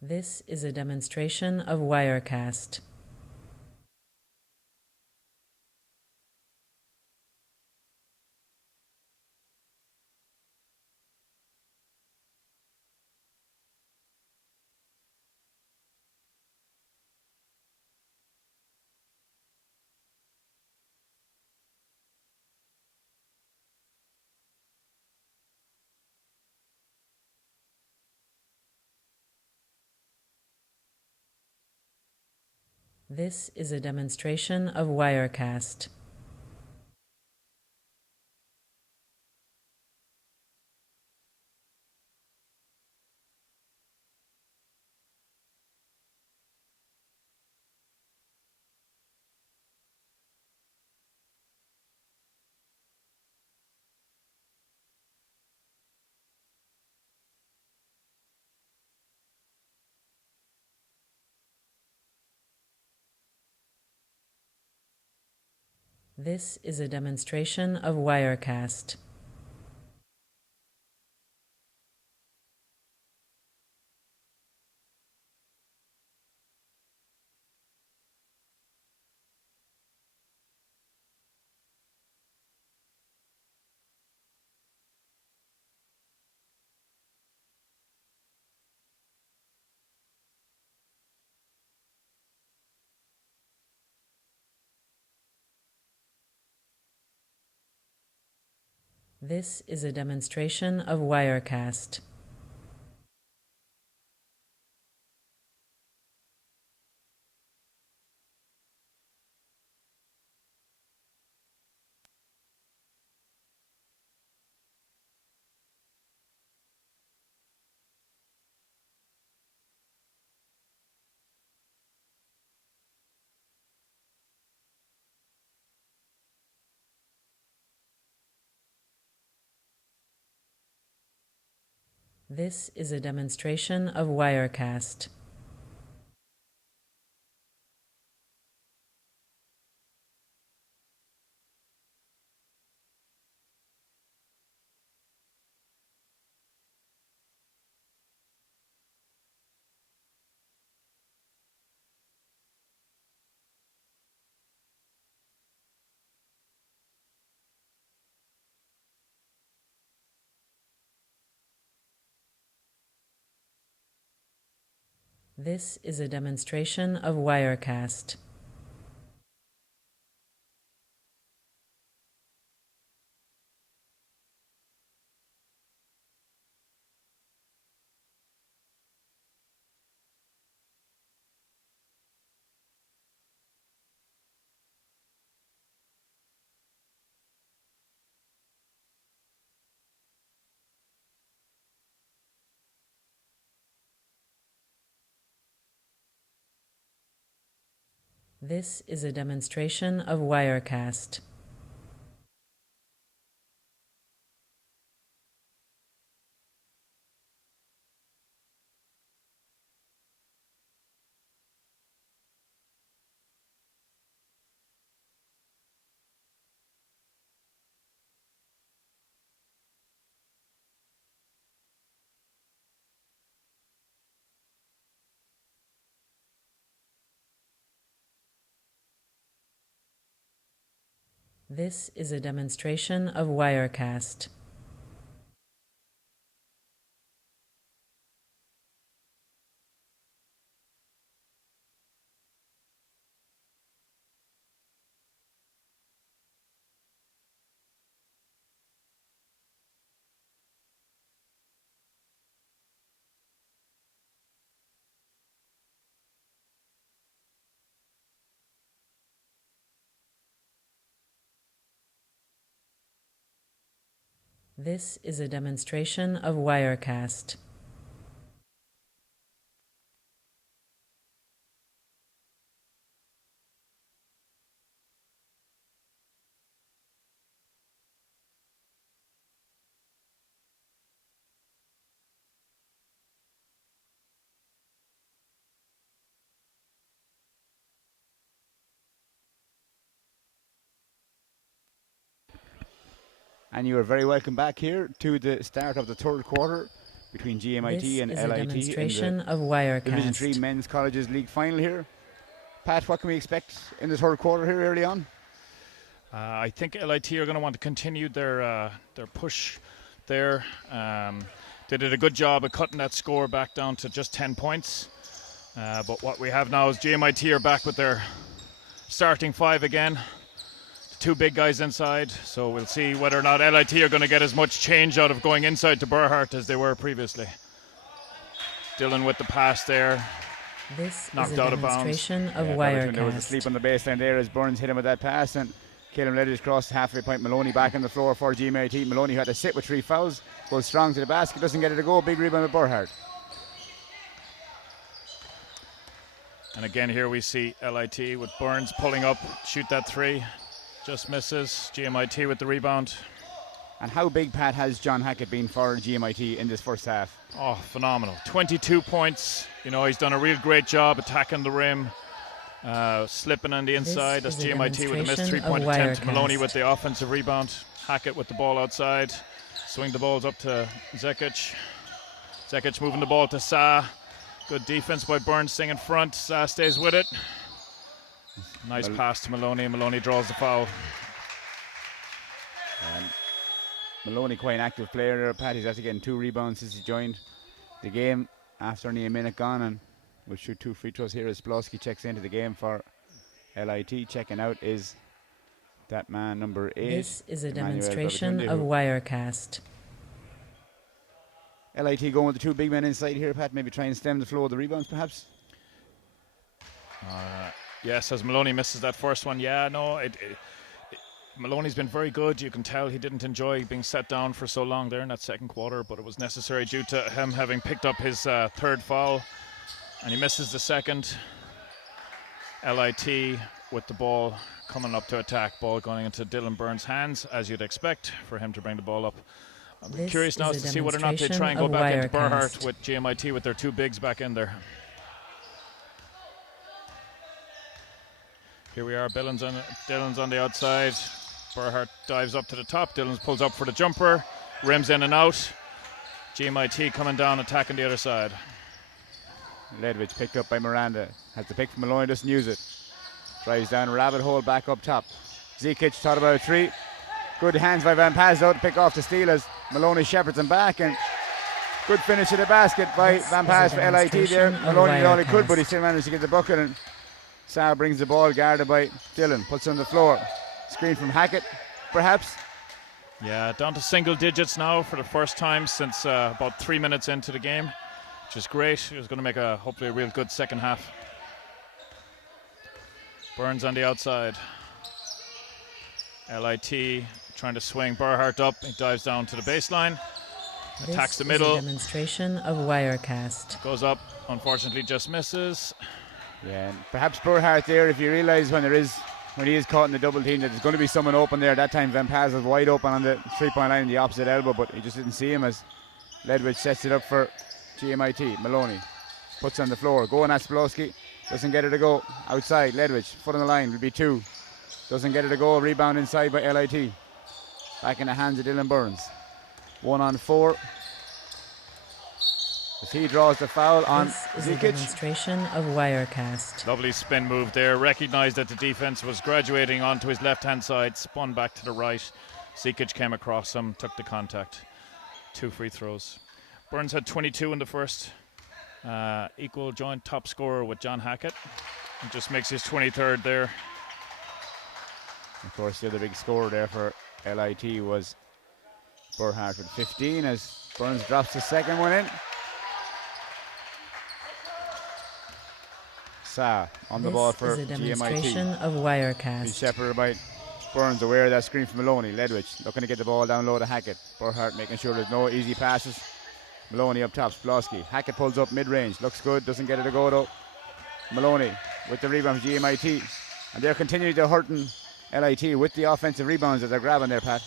This is a demonstration of Wirecast. This is a demonstration of Wirecast. This is a demonstration of Wirecast. This is a demonstration of Wirecast. This is a demonstration of Wirecast. This is a demonstration of Wirecast. This is a demonstration of Wirecast. This is a demonstration of Wirecast. This is a demonstration of Wirecast. And you are very welcome back here to the start of the third quarter between GMIT and This is LIT a demonstration in the of Wirecast. Division 3 Men's Colleges League final here. Pat, what can we expect in the third quarter here early on? I think LIT are going to want to continue their push there. They did a good job of cutting that score back down to just 10 points. But what we have now is GMIT are back with their starting five again. Two big guys inside, so we'll see whether or not LIT are going to get as much change out of going inside to Burhart as they were previously. Dylan with the pass there. This knocked is a out of bounds. demonstration of Wirecast. There was a Wirecast. sleep on the baseline there as Burns hit him with that pass, and Caleb led it across halfway point. Maloney back on the floor for GMIT. Maloney, who had to sit with 3 fouls, goes strong to the basket, doesn't get it to go. Big rebound with Burhart. And again here we see LIT with Burns pulling up, shoot that three. Just misses. GMIT with the rebound. And how big, Pat, has John Hackett been for GMIT in this first half? Oh, phenomenal. 22 points. You know, he's done a real great job attacking the rim, slipping on the inside. That's GMIT with a missed three-point attempt. Maloney with the offensive rebound. Hackett with the ball outside. Swing the balls up to Zekic. Zekic moving the ball to Sa. Good defense by Burns staying in front. Sa stays with it. Nice pass to Maloney. Maloney draws the foul. And Maloney, quite an active player there, Pat. He's after getting 2 rebounds since he joined the game after only a minute gone, and will shoot 2 free throws here as Splowski checks into the game for LIT. Checking out is that man, number 8. This is a demonstration of Wirecast. LIT going with the 2 big men inside here, Pat. Maybe try and stem the flow of the rebounds, perhaps? Yes, as Maloney misses that first one. Yeah, no, Maloney's been very good. You can tell he didn't enjoy being set down for so long there in that second quarter, but it was necessary due to him having picked up his third foul, and he misses the second. LIT with the ball coming up to attack. Ball going into Dylan Burns' hands, as you'd expect for him to bring the ball up. I'm curious now to see whether or not they try and go back into Burhart with GMIT with their 2 bigs back in there. Here we are, Dylan's on the outside. Burhart dives up to the top. Dylan pulls up for the jumper. Rims in and out. GMIT coming down, attacking the other side. Ledwich picked up by Miranda. Has the pick from Maloney, doesn't use it. Drives down, rabbit hole back up top. Zekic thought about a 3. Good hands by Van Pazzo to pick off the steal as Maloney shepherds him back, and Good finish of the basket by Van Pass for LIT there. Maloney did all he could, but he still managed to get the bucket, and Sa brings the ball, guarded by Dillon, puts it on the floor. Screen from Hackett, perhaps. Yeah, down to single digits now for the first time since about 3 minutes into the game, which is great. He was going to make hopefully a real good second half. Burns on the outside. LIT trying to swing Burhart up. He dives down to the baseline. Attacks the middle. This is a demonstration of Wirecast. Goes up. Unfortunately, just misses. Yeah, and perhaps Burhart there, if you realise when he is caught in the double team, that there's going to be someone open there. That time Van Paz was wide open on the 3-point line in the opposite elbow, but he just didn't see him as Ledwidge sets it up for GMIT. Maloney puts on the floor. Going at Spolowski. Doesn't get it to go. Outside, Ledwidge. Foot on the line. Will be 2. Doesn't get it to go. Rebound inside by LIT. Back in the hands of Dylan Burns. 1 on 4. As he draws the foul on This is a Zikic. demonstration of Wirecast. Lovely spin move there. Recognised that the defence was graduating onto his left-hand side. Spun back to the right. Zikic came across him. Took the contact. 2 free throws. Burns had 22 in the first. Equal joint top scorer with John Hackett. He just makes his 23rd there. Of course, the other big scorer there for LIT was Burhart with 15 as Burns drops the second one in. Sa on the ball for This is a demonstration GMIT. of He's Wirecast. shepherded by Burns, aware of that screen from Maloney. Ledwidge looking to get the ball down low to Hackett. Burhart making sure there's no easy passes. Maloney up top, Spolowski. Hackett pulls up mid-range. Looks good, doesn't get it to go though. Maloney with the rebound from GMIT. And they're continuing to hurting LIT with the offensive rebounds that they're grabbing there, Pat.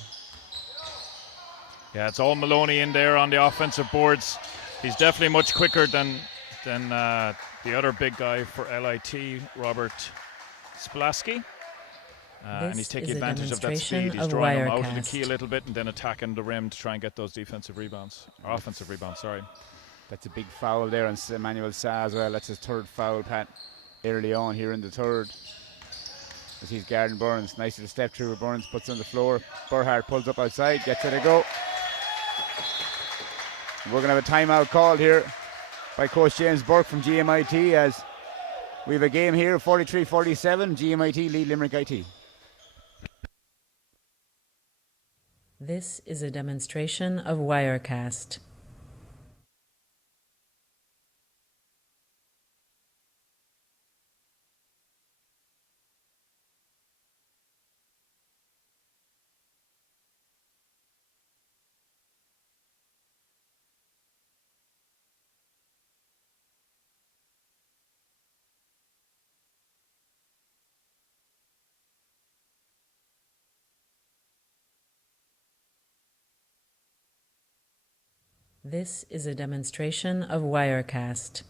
Yeah, it's all Maloney in there on the offensive boards. He's definitely much quicker than the other big guy for LIT, Robert Spolowski. And he's taking advantage of that speed. He's drawing him out of the key a little bit and then attacking the rim to try and get those defensive rebounds. Or offensive rebounds, sorry. That's a big foul there on Emmanuel Sa as well. That's his 3rd foul, Pat, early on here in the 3rd. As he's guarding Burns. Nice little step through. Burns puts on the floor. Burhart pulls up outside, gets it to go. We're going to have a timeout called here by Coach James Burke from GMIT as we have a game here, 43-47. GMIT lead Limerick IT. This is a demonstration of Wirecast. This is a demonstration of Wirecast.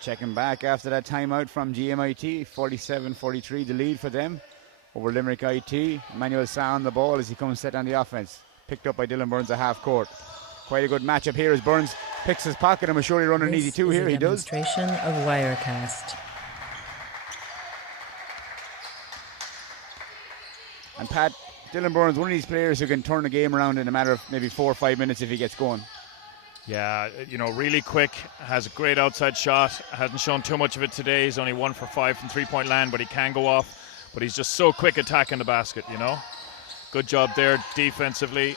Checking back after that timeout from GMIT, 47-43, the lead for them over Limerick IT. Emmanuel Sa on the ball as he comes set on the offense. Picked up by Dylan Burns at half court. Quite a good matchup here as Burns picks his pocket and will surely run an easy 2 here. He does. Demonstration of Wirecast. And Pat, Dylan Burns, one of these players who can turn the game around in a matter of maybe 4 or 5 minutes if he gets going. Yeah, really quick, has a great outside shot, hasn't shown too much of it today. He's only 1 for 5 from 3-point land, but he can go off. But he's just so quick attacking the basket, Good job there defensively.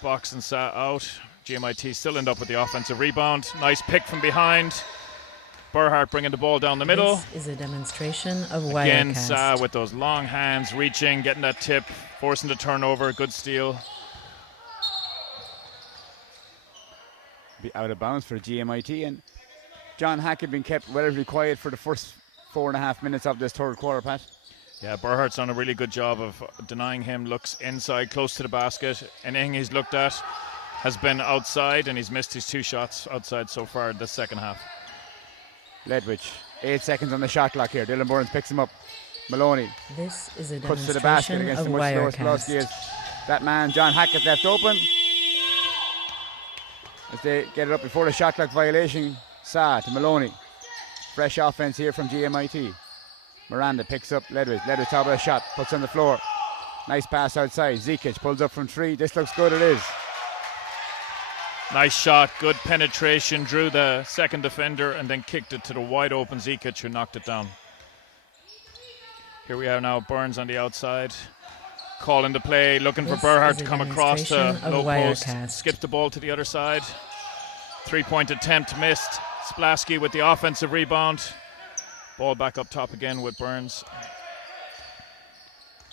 Boxing Sa out. GMIT still end up with the offensive rebound. Nice pick from behind. Burhart bringing the ball down the middle. This is a demonstration of Wirecast. Again, Sa with those long hands, reaching, getting that tip, forcing the turnover. Good steal. Be out of bounds for GMIT, and John Hackett been kept relatively quiet for the first 4.5 minutes of this 3rd quarter, Pat. Yeah, Burhart's done a really good job of denying him looks inside, close to the basket. Anything he's looked at has been outside, and he's missed his 2 shots outside so far in the second half. Ledwidge, 8 seconds on the shot clock here. Dylan Burns picks him up. Maloney This is a puts to the basket demonstration against of the much slower Spolowski Wirecast. as that man, John Hackett, left open. as they get it up before the shot clock violation. Sa to Maloney. Fresh offense here from GMIT. Miranda picks up Ledwidge. Ledwidge top of the shot, puts on the floor. Nice pass outside. Zikic pulls up from 3. This looks good, it is. Nice shot, good penetration, drew the second defender and then kicked it to the wide open Zikic, who knocked it down. Here we have now Burns on the outside. Calling the play, looking for Berhart to come across to low post. Skips the ball to the other side. 3-point attempt missed. Splasky with the offensive rebound. Ball back up top again with Burns.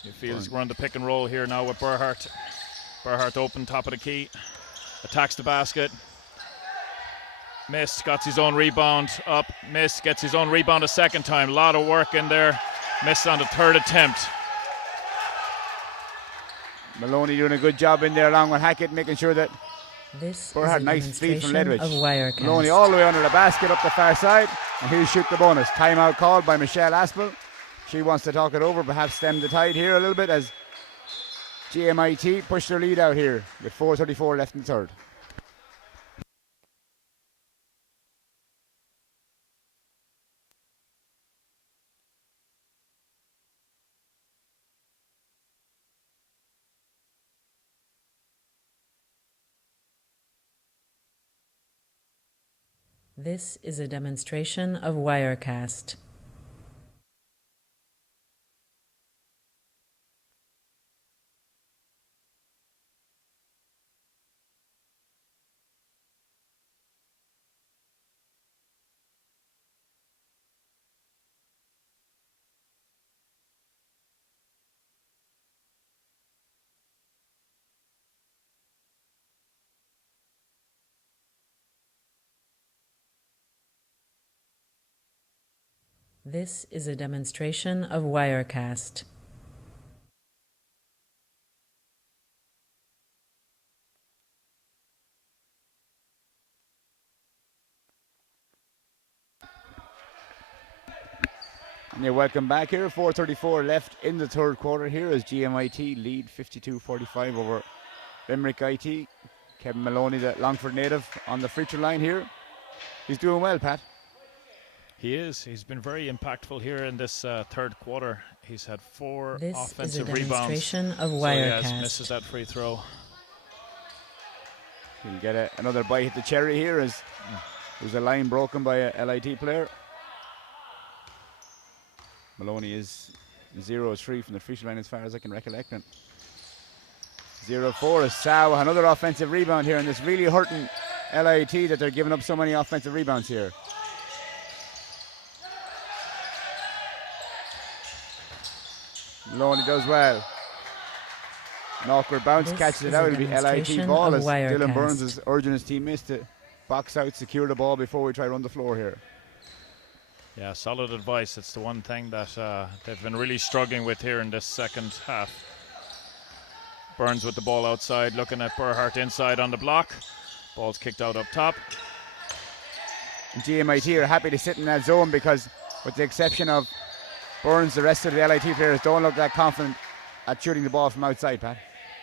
He feels we're on the pick and roll here now with Berhart. Berhart open, top of the key. Attacks the basket. Missed, got his own rebound. Up, missed, gets his own rebound a second time. A lot of work in there. Missed on the third attempt. Maloney doing a good job in there along with Hackett, making sure that Berhart, nice feed from Ledwidge. Wirecast. Maloney all the way under the basket up the far side, and he'll shoot the bonus. Timeout called by Michelle Aspel. She wants to talk it over, perhaps stem the tide here a little bit as GMIT push their lead out here with 4:34 left in the third. This is a demonstration of Wirecast. This is a demonstration of Wirecast. And you're welcome back here. 4:34 left in the third quarter here as GMIT lead 52-45 over Limerick IT. Kevin Maloney, the Longford native, on the free throw line here. He's doing well, Pat. He is. He's been very impactful here in this third quarter. He's had 4 this offensive is a rebounds. Demonstration of Wirecast. So he misses that free throw. He'll get another bite at the cherry here as there's a line broken by a LIT player. Maloney is 0-3 from the free throw line as far as I can recollect. 0-4 is Sow. Another offensive rebound here, and it's really hurting LIT that they're giving up so many offensive rebounds here. Maloney does well. An awkward bounce, catches it out. It'll be LIT ball as Dylan Burns is urging his teammates to box out, secure the ball before we try to run the floor here. Yeah, solid advice. It's the one thing that they've been really struggling with here in this second half. Burns with the ball outside, looking at Berhart inside on the block. Ball's kicked out up top. And GMIT are happy to sit in that zone because, with the exception of Burns, the rest of the LIT players don't look that confident at shooting the ball from outside, Pat.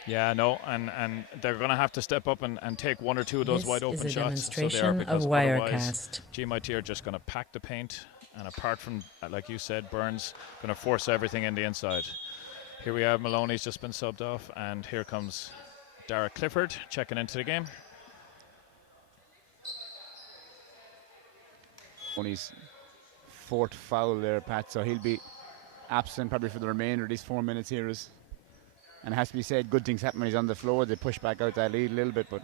Yeah, no, and they're going to have to step up and take 1 or 2 of those wide open shots. Demonstration of Wirecast. GMIT are just going to pack the paint, and apart from, like you said, Burns going to force everything in the inside. Here we have Maloney's just been subbed off, and here comes Derek Clifford checking into the game. Maloney's 4th foul there, Pat, so he'll be absent probably for the remainder of these 4 minutes here. And it has to be said, good things happen when he's on the floor. They push back out that lead a little bit, but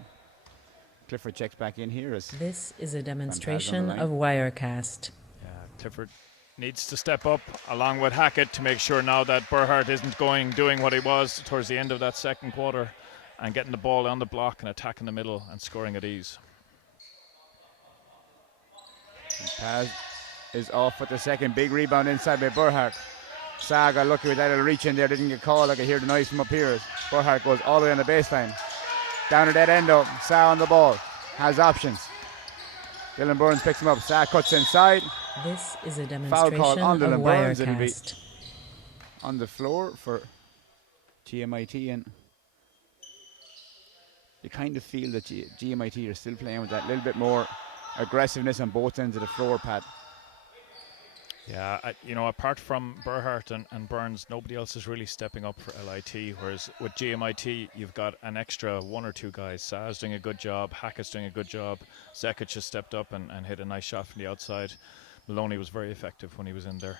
Clifford checks back in here. This is a demonstration of Wirecast. Yeah, Clifford needs to step up along with Hackett to make sure now that Berhart isn't doing what he was towards the end of that second quarter and getting the ball on the block and attacking the middle and scoring at ease. And Paz is off with the second. Big rebound inside by Berhart. Sa got lucky with that little reach in there, didn't get called. I could hear the noise from up here. Berhart goes all the way on the baseline. Down at that end though, Sa on the ball, has options. Dylan Burns picks him up. Sa cuts inside. This is a demonstration foul call on Dylan Burns. It'll be Wirecast. on the floor for GMIT, and you kind of feel that GMIT are still playing with that little bit more aggressiveness on both ends of the floor, Pat. Yeah, apart from Berhart and Burns, nobody else is really stepping up for LIT, whereas with GMIT, you've got an extra one or two guys. Sah's doing a good job, Hackett's doing a good job, Zekic has stepped up and hit a nice shot from the outside. Maloney was very effective when he was in there,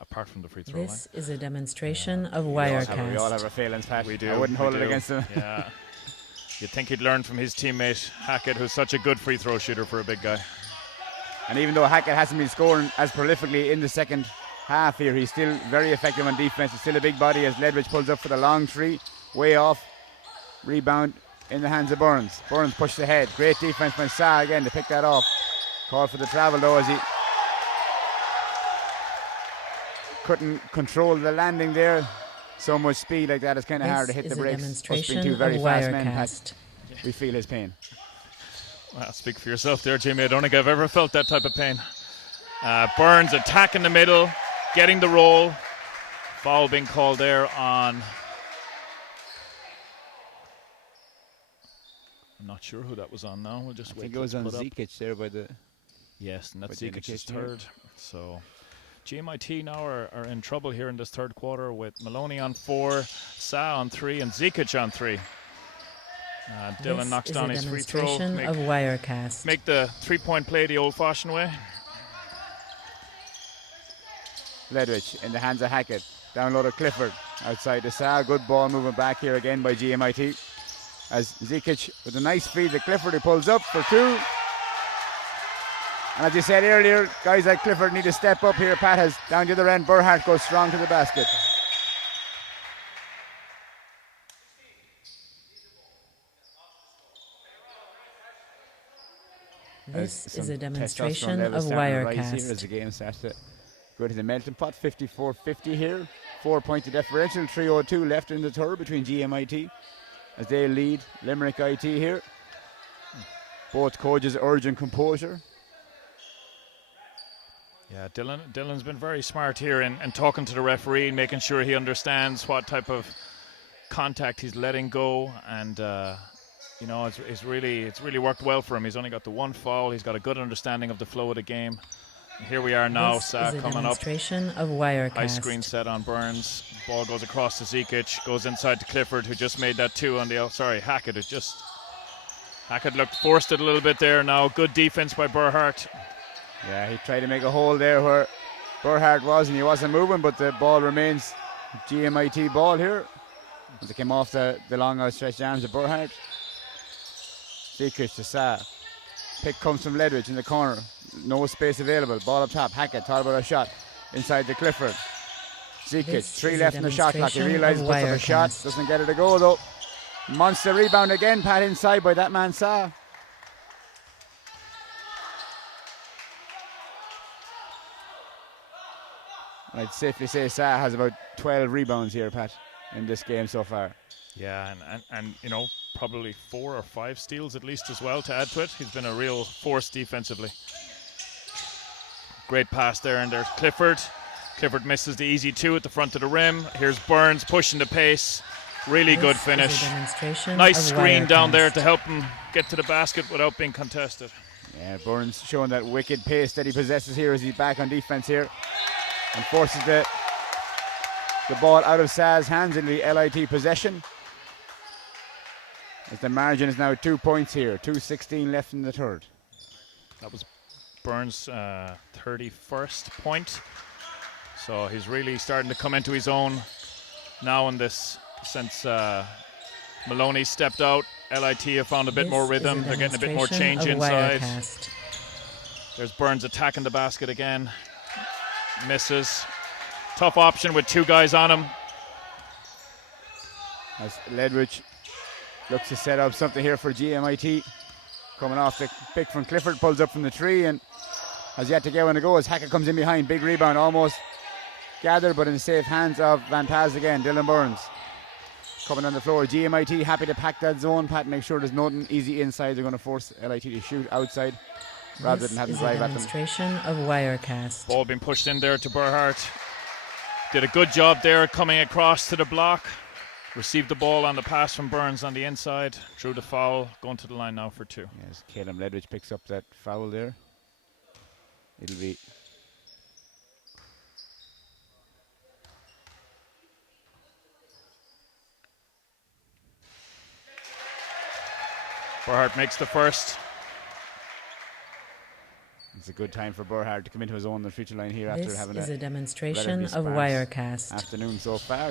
apart from the free throw line. This is a demonstration of Wirecast. We all have our failings, Pat. We do. I wouldn't hold it against him. Yeah. You'd think he'd learn from his teammate, Hackett, who's such a good free throw shooter for a big guy. And even though Hackett hasn't been scoring as prolifically in the second half here, he's still very effective on defense. He's still a big body as Ledwidge pulls up for the long three. Way off. Rebound in the hands of Burns. Burns pushed ahead. Great defense by Sah again to pick that off. Called for the travel though as he couldn't control the landing there. So much speed like that, it's kind of hard to hit the brakes. Us being two very fast men, Pat, we feel his pain. Well, speak for yourself there, Jimmy. I don't think I've ever felt that type of pain. Burns attack in the middle, getting the roll. Foul being called there on... I'm not sure who that was on now. We'll just wait. I think it was on Zekic there by the... Yes, and that's Zekic's third. So GMIT now are in trouble here in this third quarter with Maloney on 4, Sah on 3, and Zekic on 3. Dylan knocks down his free throw. Of Wirecast. Make the three-point play the old-fashioned way. Ledwidge in the hands of Hackett. Downloaded Clifford outside to Sah. Good ball moving back here again by GMIT. As Zekic with a nice feed to Clifford, who pulls up for 2. And as you said earlier, guys like Clifford need to step up here. Pat has down the other end. Berhart goes strong to the basket. This is a demonstration of Wirecast. Here as the game starts to go to the melting pot. 54-50 here. 4-point differential. 3:02 left in the third between GMIT as they lead Limerick IT here. Both coaches urging composure. Yeah, Dylan's been very smart here in talking to the referee, making sure he understands what type of contact he's letting go, and it's really worked well for him. He's only got the one foul. He's got a good understanding of the flow of the game. And here we are now. Sah coming up. Demonstration of Wirecast. High screen set on Burns. Ball goes across to Zekic, goes inside to Clifford, who just made that 2 on the Hackett. Hackett looked forced it a little bit there. Now good defense by Berhart. Yeah, he tried to make a hole there where Berhart was, and he wasn't moving, but the ball remains GMIT ball here. As it came off the long outstretched arms of Berhart. Zekic to Sah. Pick comes from Ledwidge in the corner. No space available. Ball up top. Hackett thought about a shot. Inside to Clifford. Zekic, 3 left in the shot clock. He realizes puts up a shot. Doesn't get it to go though. Monster rebound again. Pat inside by that man Sah. I'd safely say Sah has about 12 rebounds here, Pat, in this game so far. Yeah, and probably 4 or 5 steals at least as well to add to it. He's been a real force defensively. Great pass there, and there's Clifford. Clifford misses the easy 2 at the front of the rim. Here's Burns pushing the pace. Really good finish. Nice screen down there to help him get to the basket without being contested. Yeah, Burns showing that wicked pace that he possesses here as he's back on defense here. And forces the ball out of Sah's hands in the LIT possession. As the margin is now 2 points here. 2:16 left in the third. That was Burns' 31st point. So he's really starting to come into his own now in this since Maloney stepped out. LIT have found a bit more rhythm. They're getting a bit more change inside. There's Burns attacking the basket again. Misses. Tough option with 2 guys on him. As Ledwidge looks to set up something here for GMIT. Coming off the pick from Clifford, pulls up from the 3 and has yet to get one to go as Hackett comes in behind. Big rebound, almost gathered, but in the safe hands of Van Paz again. Dylan Burns coming on the floor. GMIT happy to pack that zone. Pat, make sure there's nothing easy inside. They're going to force LIT to shoot outside rather than having to drive at them. Demonstration of Wirecast. Ball being pushed in there to Berhart. Did a good job there coming across to the block. Received the ball on the pass from Burns on the inside. Drew the foul. Going to the line now for 2. Yes, Caleb Ledwidge picks up that foul there. It'll be Burhart makes the first. It's a good time for Burhart to come into his own on the free throw line here after having a demonstration of relatively Wirecast. sparse afternoon so far.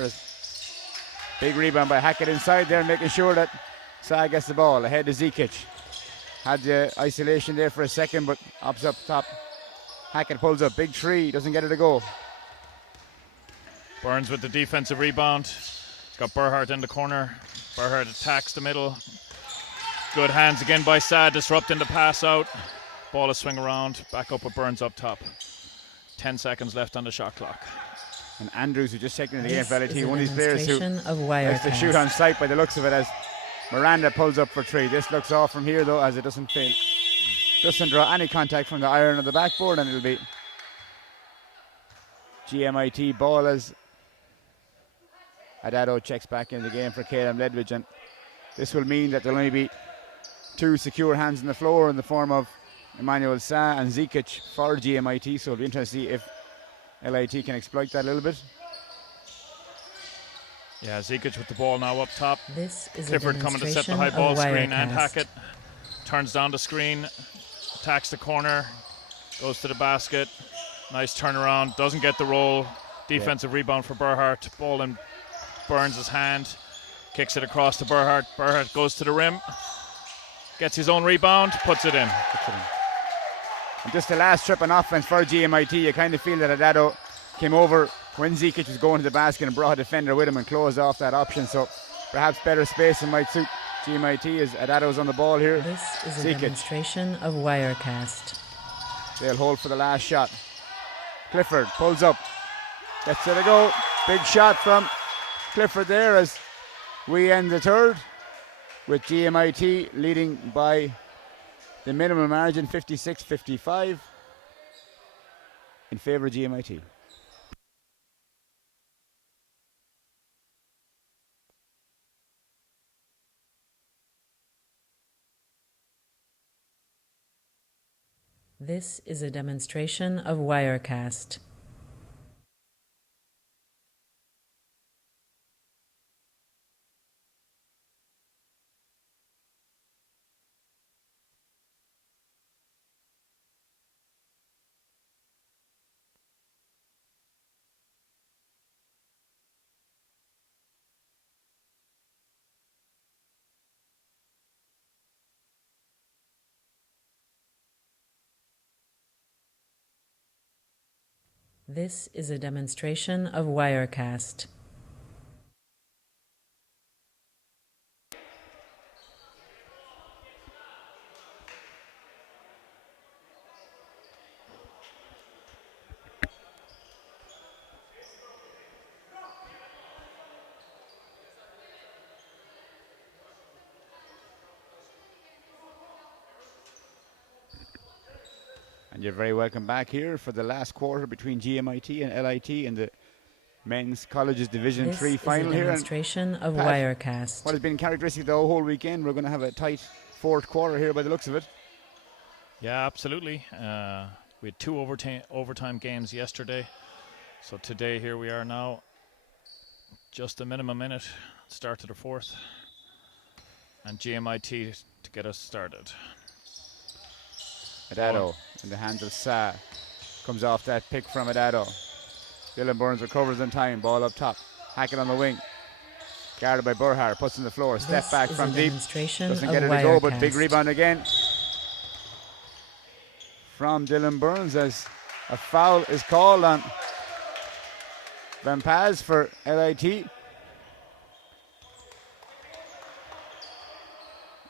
Big rebound by Hackett inside there, making sure that Sa gets the ball ahead to Zikic. Had the isolation there for a second, but ups up top. Hackett pulls up, big three, doesn't get it to go. Burns with the defensive rebound. Got Burhart in the corner. Burhart attacks the middle. Good hands again by Sa, disrupting the pass out. Ball is swing around, back up with Burns up top. 10 seconds left on the shot clock. And Andrews, who just checked into the game for LIT, one of these players who likes to shoot on sight by the looks of it, as Miranda pulls up for 3. This looks off from here though, as it doesn't fail. Doesn't draw any contact from the iron of the backboard, and it'll be GMIT ball as Adado checks back in the game for Caleb Ledwidge, and this will mean that there'll only be 2 secure hands on the floor in the form of Emmanuel Sa and Zikic for GMIT, so it'll be interesting to see if LIT can exploit that a little bit. Yeah, Zikic with the ball now up top. This is Clifford coming to set the high ball screen, and Hackett turns down the screen, attacks the corner, goes to the basket. Nice turnaround, doesn't get the roll. Defensive rebound for Burhart. Ball in Burns' hand, kicks it across to Burhart. Burhart goes to the rim, gets his own rebound, puts it in. And just the last trip on offense for GMIT, you kind of feel that Adado came over when Zikic was going to the basket and brought a defender with him and closed off that option, so perhaps better spacing might suit GMIT as Adado's on the ball here. This is a demonstration of Wirecast. They'll hold for the last shot. Clifford pulls up, gets it to go. Big shot from Clifford there as we end the third, with GMIT leading by the minimum margin, 56-55, in favour of GMIT. This is a demonstration of Wirecast. This is a demonstration of Wirecast. And you're very welcome back here for the last quarter between GMIT and LIT in the Men's Colleges Division 3 final here. This is a demonstration of Pat, Wirecast. what has been characteristic the whole weekend, we're going to have a tight fourth quarter here by the looks of it. Yeah, absolutely. We had 2 overtime games yesterday. So today, here we are now. Just a minimum minute, start to the fourth. And GMIT to get us started. Adado in the hands of Sa. Comes off that pick from Adado. Dylan Burns recovers in time. Ball up top. Hackett on the wing. Guarded by Burhart. Puts on the floor. Step back from deep. Doesn't get it to go, but big rebound again from Dylan Burns as a foul is called on Van Paz for LIT.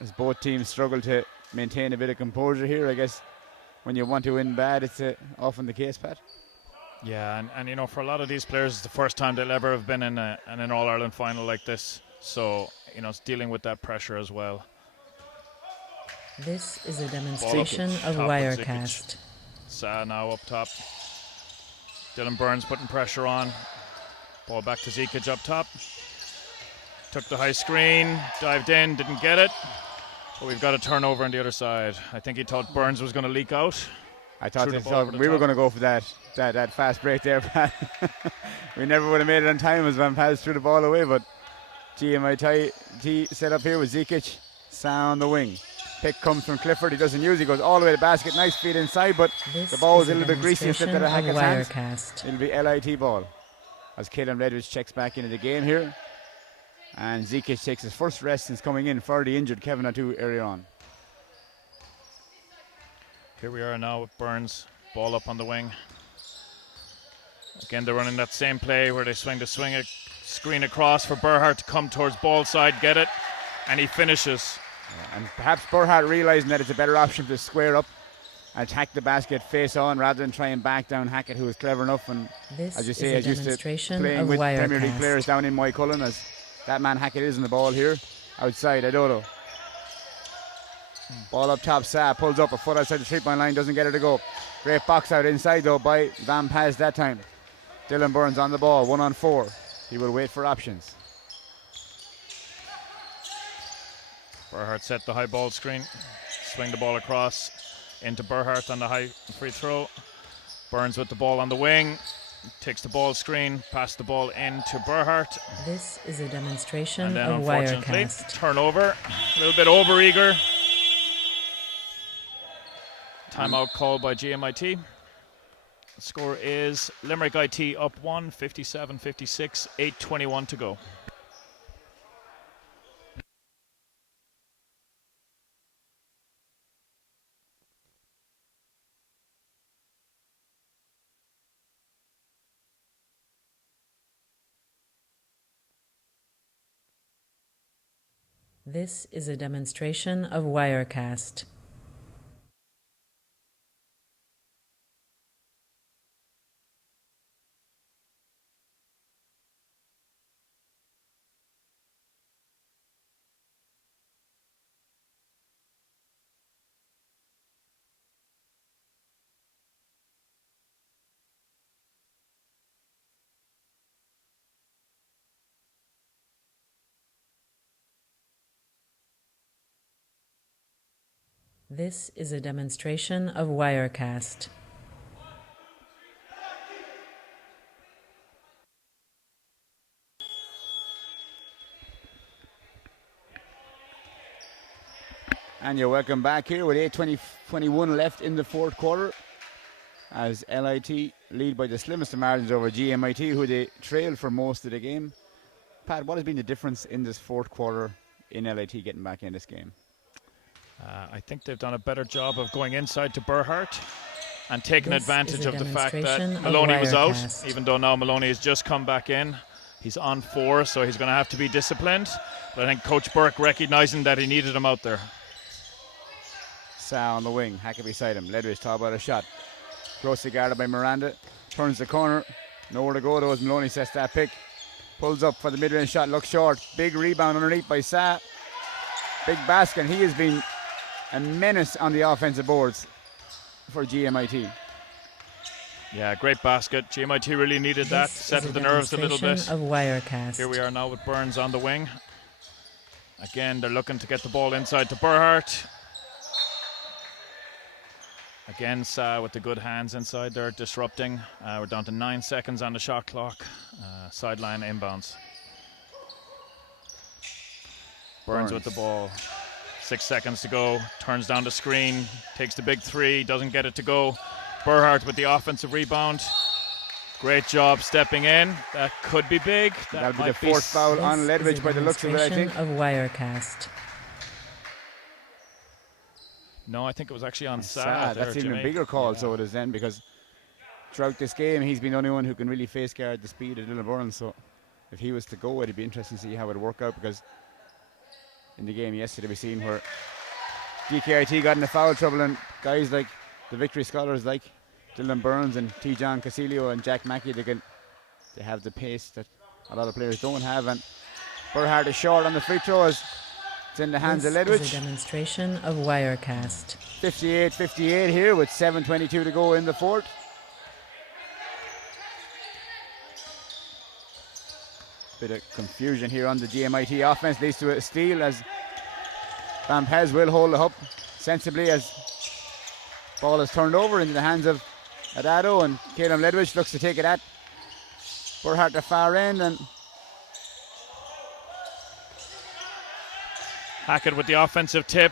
As both teams struggle to maintain a bit of composure here, I guess when you want to win bad, it's often the case, Pat. Yeah, and you know, for a lot of these players, it's the first time they'll ever have been in an All-Ireland final like this. So, you know, it's dealing with that pressure as well. This is a demonstration of Wirecast. Sa now up top. Dylan Burns putting pressure on. Ball back to Zikic up top. Took the high screen, dived in, didn't get it. But we've got a turnover on the other side. I think he thought Burns was going to leak out. I thought we were going to go for that fast break there, Pat. We never would have made it on time as Van Paz threw the ball away, but GMIT set up here with Zikic, Sa on the wing. Pick comes from Clifford, he doesn't use it, he goes all the way to the basket, nice feed inside, but the ball was a little bit greasy and slipped out of Hackett's hands. It'll be LIT ball as Caleb Ledwidge checks back into the game here. And Zikic takes his first rest since coming in for the injured Kevin Atu earlier on. Here we are now with Burns, ball up on the wing. Again, they're running that same play where they swing a screen across for Berhart to come towards ball side, get it, and he finishes. Yeah, and perhaps Berhart realising that it's a better option to square up and attack the basket face on rather than try and back down Hackett, who is clever enough. And as you say, is used to playing with Premier League players down in Moycullen, as that man Hackett is in the ball here. Outside, Adodo. Ball up top, Sa pulls up a foot outside the 3-point line, doesn't get her to go. Great box out inside though by Van Paz that time. Dylan Burns on the ball, 1-on-4. He will wait for options. Berhart set the high ball screen, swing the ball across into Berhart on the high free throw. Burns with the ball on the wing, takes the ball screen, pass the ball into Berhart. This is a demonstration and then of unfortunately, Wirecast. Turnover, a little bit over-eager. Timeout called by GMIT. The score is Limerick IT up 1, 57-56, 8:21 to go. This is a demonstration of Wirecast. This is a demonstration of Wirecast. And you're welcome back here with 8:21 left in the fourth quarter, as LIT lead by the slimmest of margins over GMIT, who they trailed for most of the game. Pat, what has been the difference in this fourth quarter in LIT getting back in this game? I think they've done a better job of going inside to Berhart and taking advantage of the fact that Maloney was out, even though now Maloney has just come back in. He's on 4, so he's going to have to be disciplined. But I think Coach Burke recognizing that he needed him out there. Sa on the wing, Hackett beside him. Ledwidge top out a shot. Closely guarded by Miranda. Turns the corner. Nowhere to go though as Maloney sets that pick. Pulls up for the mid-range shot, looks short. Big rebound underneath by Sa. Big basket. He has been a menace on the offensive boards for GMIT. Yeah, great basket. GMIT really needed that. Settled the nerves a little bit. Of Wirecast. Here we are now with Burns on the wing. Again, they're looking to get the ball inside to Berhart. Again, Sa with the good hands inside there, disrupting. We're down to 9 seconds on the shot clock. Sideline inbounds. Burns with the ball. 6 seconds to go. Turns down the screen. Takes the big 3. Doesn't get it to go. Berhart with the offensive rebound. Great job stepping in. That could be big. That'll be the fourth foul on Ledwidge by the looks of it, I think. Of Wirecast. No, I think it was actually on Sa. That's even a bigger call, so it is then, because throughout this game he's been the only one who can really face guard the speed of Dylan Burns. So if he was to go, it'd be interesting to see how it would work out, because in the game yesterday we seen where DKIT got into foul trouble, and guys like the victory scholars like Dylan Burns and T. John Casilio and Jack Mackey, they have the pace that a lot of players don't have. And Berhart is short on the free throws. It's in the hands of Ledwidge. This is a demonstration of Wirecast. 58-58 here with 7:22 to go in the fourth. Bit of confusion here on the GMIT offense. Leads to a steal as Van Pez will hold it up sensibly as ball is turned over into the hands of Adado, and Caleb Ledwidge looks to take it at Burhart the far end, and Hackett with the offensive tip.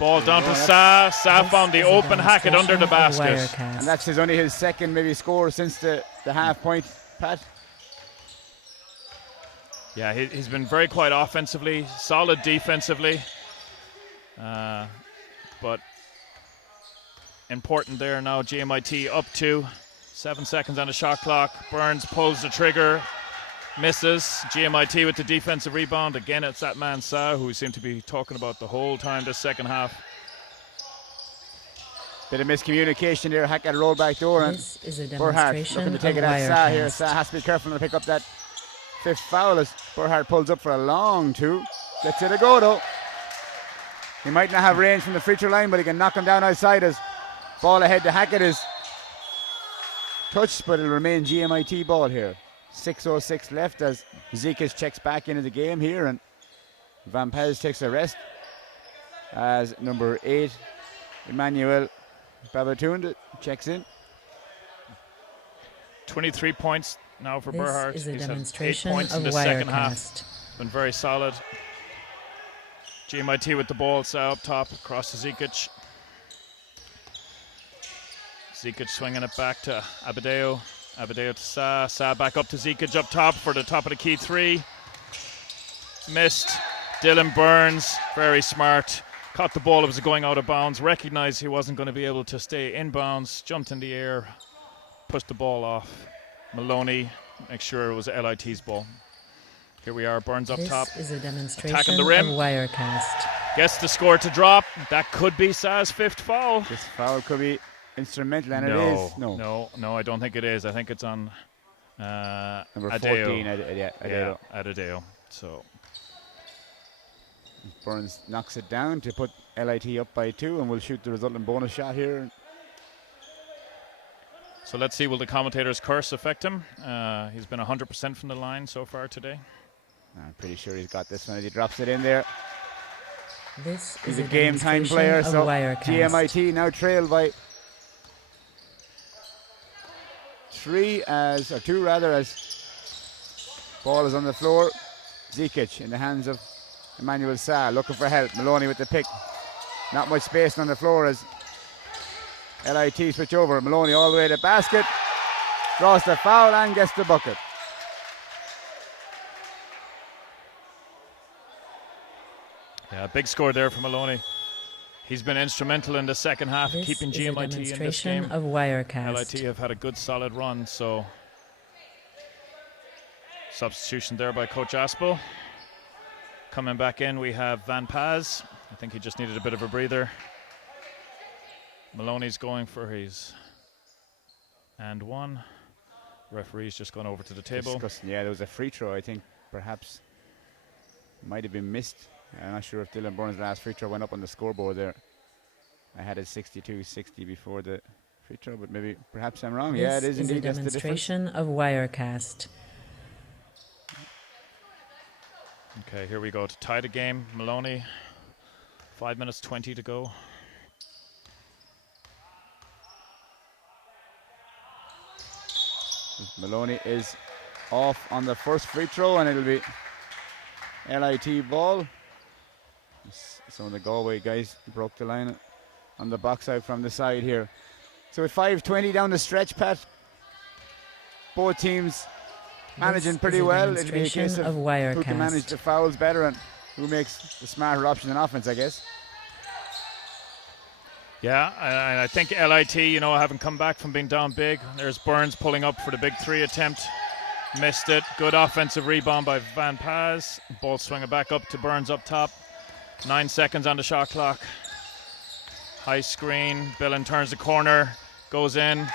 Ball down to Sa. Sa found the open Hackett under the basket. And that's only his second maybe score since the half point, Pat. Yeah, he's been very quiet offensively, solid defensively. But important there now. GMIT up 7 seconds on the shot clock. Burns pulls the trigger, misses. GMIT with the defensive rebound. Again, it's that man Sa, who we seem to be talking about the whole time this second half. Bit of miscommunication there. Hackett roll back door, and this is a Burhart demonstration looking to take it of at Sa here. Wirecast. Sa has to be careful to pick up that fifth foul as Burhart pulls up for a long two. Gets it a go though. He might not have range from the free throw line, but he can knock him down outside as ball ahead to Hackett is touched, but it'll remain GMIT ball here. 6:06 left as Zekic checks back into the game here, and Van Pez takes a rest as number 8, Emmanuel Babatunde, checks in. 23 points now for Burhart. This is a He's had 8 demonstration points in of the second half. Wirecast. Been very solid. GMIT with the ball, Sa up top, across to Zekic. Zekic swinging it back to Abadeo. Abadeo to Sa. Sa back up to Zekic up top for the top of the key three. Missed. Dylan Burns, very smart. Caught the ball, it was going out of bounds. Recognized he wasn't going to be able to stay in bounds. Jumped in the air, pushed the ball off. Maloney, make sure it was LIT's ball. Here we are, Burns up top. This is a demonstration Attacking the rim. of Wirecast. Gets the score to drop. That could be Sa's 5th foul. This foul could be instrumental, and No, it is. no, I don't think it is. I think it's on Number Adeo. 14, Adeo. Yeah, Adeo. So Burns knocks it down to put LIT up by 2, and will shoot the resultant bonus shot here. So let's see, will the commentator's curse affect him? He's been 100% from the line so far today. I'm pretty sure he's got this one as he drops it in there. This He's is a game time demonstration player, of so Wirecast. GMIT now trail by 2 as ball is on the floor. Zekic in the hands of Emmanuel Sa, looking for help. Maloney with the pick. Not much space on the floor as LIT switch over. Maloney all the way to the basket. Draws the foul and gets the bucket. Yeah, big score there for Maloney. He's been instrumental in the second half, This keeping is a GMIT in this demonstration game. of Wirecast. LIT have had a good solid run, so substitution there by Coach Aspel. Coming back in, we have Van Paz. I think he just needed a bit of a breather. Maloney's going for his and one. Referee's just gone over to the table. Yeah, there was a free throw, I think, perhaps. Might have been missed. I'm not sure if Dylan Burns' last free throw went up on the scoreboard there. I had it 62-60 before the free throw, but maybe, perhaps I'm wrong. Yeah, it is indeed. This is a demonstration of Wirecast. Okay, here we go to tie the game. Maloney, 5 minutes 20 to go. Maloney is off on the first free throw, and it'll be LIT ball. Some of the Galway guys broke the line on the box out from the side here. So with 5:20 down the stretch, Pat, both teams managing pretty well. It'll be a case of who can manage the fouls better and who makes the smarter option in offense, I guess. Yeah, and I think LIT, haven't come back from being down big. There's Burns pulling up for the big 3 attempt. Missed it. Good offensive rebound by Van Paz. Ball swinging back up to Burns up top. 9 seconds on the shot clock. High screen. Billen turns the corner. Goes in.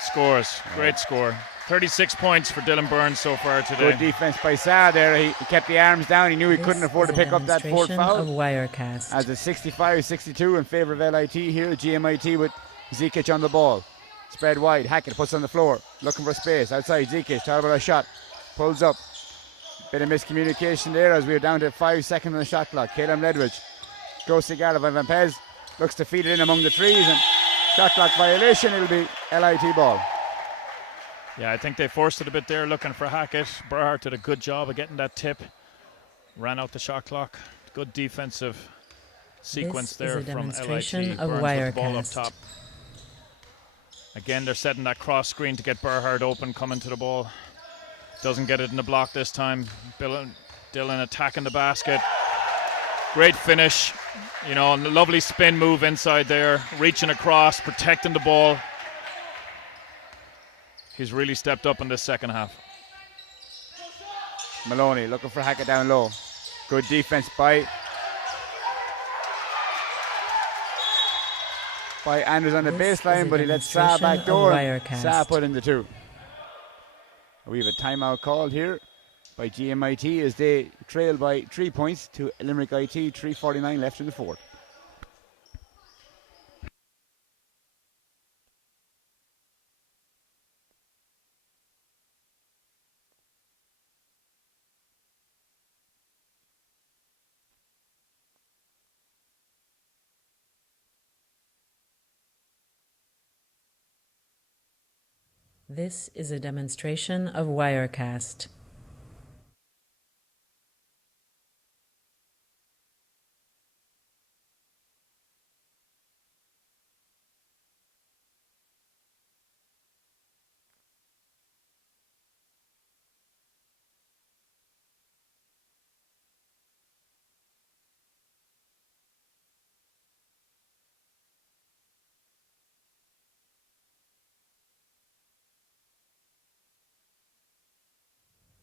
Scores. Great score. 36 points for Dylan Burns so far today. Good defense by Sa there. He kept the arms down. He knew he couldn't afford to pick up that 4th foul. Of Wirecast. As a 65-62 in favour of LIT here. GMIT with Zekic on the ball. Spread wide. Hackett puts on the floor. Looking for space. Outside Zekic. Thought about a shot. Pulls up. Bit of miscommunication there as we're down to 5 seconds on the shot clock. Caleb Ledwidge goes to guard by Van Pez. Looks to feed it in among the trees, and shot clock violation. It'll be LIT ball. Yeah, I think they forced it a bit there, looking for Hackett. Burhart did a good job of getting that tip. Ran out the shot clock. Good defensive sequence there from LIT. Burns with the ball up top. Again, they're setting that cross screen to get Burhart open, coming to the ball. Doesn't get it in the block this time. Dillon attacking the basket. Great finish. You know, and a lovely spin move inside there. Reaching across, protecting the ball. He's really stepped up in this second half. Maloney looking for Hackett down low. Good defense by Andrews on the baseline, but he lets Sa back door. Sa put in the 2. We have a timeout called here by GMIT as they trail by 3 points to Limerick IT. 3:49 left in the fourth. This is a demonstration of Wirecast.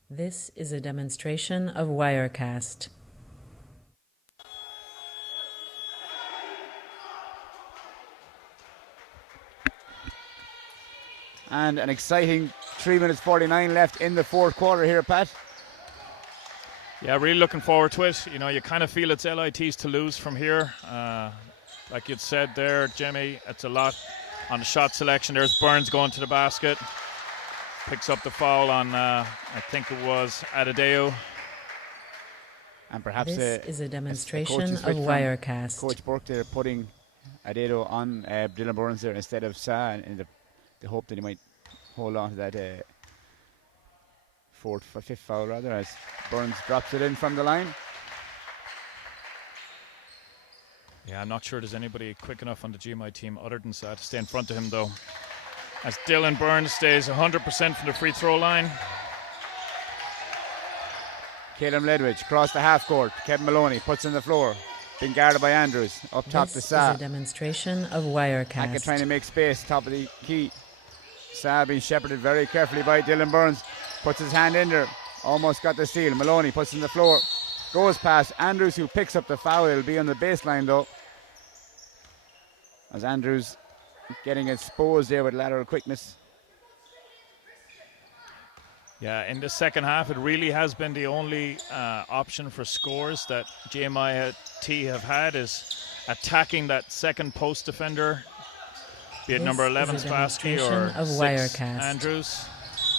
This is a demonstration of Wirecast. And an exciting 3 minutes 49 left in the fourth quarter here, Pat. Yeah, really looking forward to it. You know, you kind of feel it's LIT's to lose from here. Like you'd said there, Jimmy, it's a lot on the shot selection. There's Burns going to the basket. Picks up the foul on, I think it was Adedeo. And perhaps this is a demonstration of Wirecast. Coach Burke there putting Adedeo on Dylan Burns there instead of Sa, in the hope that he might hold on to that fifth foul rather, as Burns drops it in from the line. Yeah, I'm not sure there's anybody quick enough on the GMI team other than Sa to stay in front of him though. As Dylan Burns stays 100% from the free throw line. Caleb Ledwidge across the half court. Kevin Maloney puts in the floor. Being guarded by Andrews. Up top to Sa. This is a demonstration of Wirecast. Hackett trying to make space. Top of the key. Sa being shepherded very carefully by Dylan Burns. Puts his hand in there. Almost got the steal. Maloney puts in the floor. Goes past Andrews, who picks up the foul. It'll be on the baseline though. As Andrews getting exposed there with lateral quickness. Yeah, in the second half, it really has been the only option for scores that GMIT have had is attacking that second post defender, be it number 11 Spassky or 6 Andrews.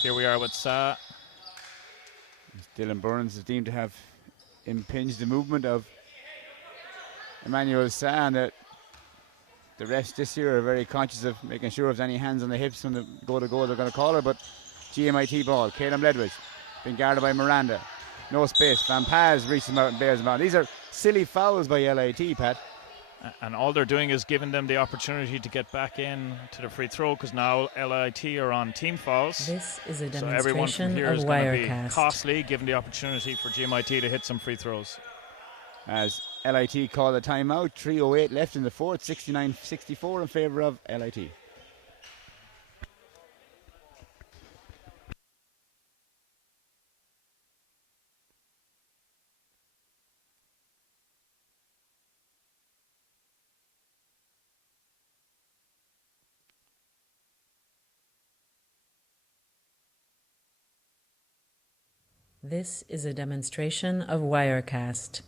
Here we are with Sa. Dylan Burns is deemed to have impinged the movement of Emmanuel Sa, and the refs this year are very conscious of making sure if there's any hands on the hips when they go to goal, they're going to call it. But GMIT ball. Caleb Ledwidge being guarded by Miranda. No space. Van Paz reaches him out and bails him out. These are silly fouls by LIT, Pat. And all they're doing is giving them the opportunity to get back in to the free throw, because now LIT are on team fouls. This is a demonstration so everyone from here of is going to Wirecast. be costly, given the opportunity for GMIT to hit some free throws. As LIT call a timeout, 3:08 left in the fourth, 69-64 in favour of LIT. This is a demonstration of Wirecast.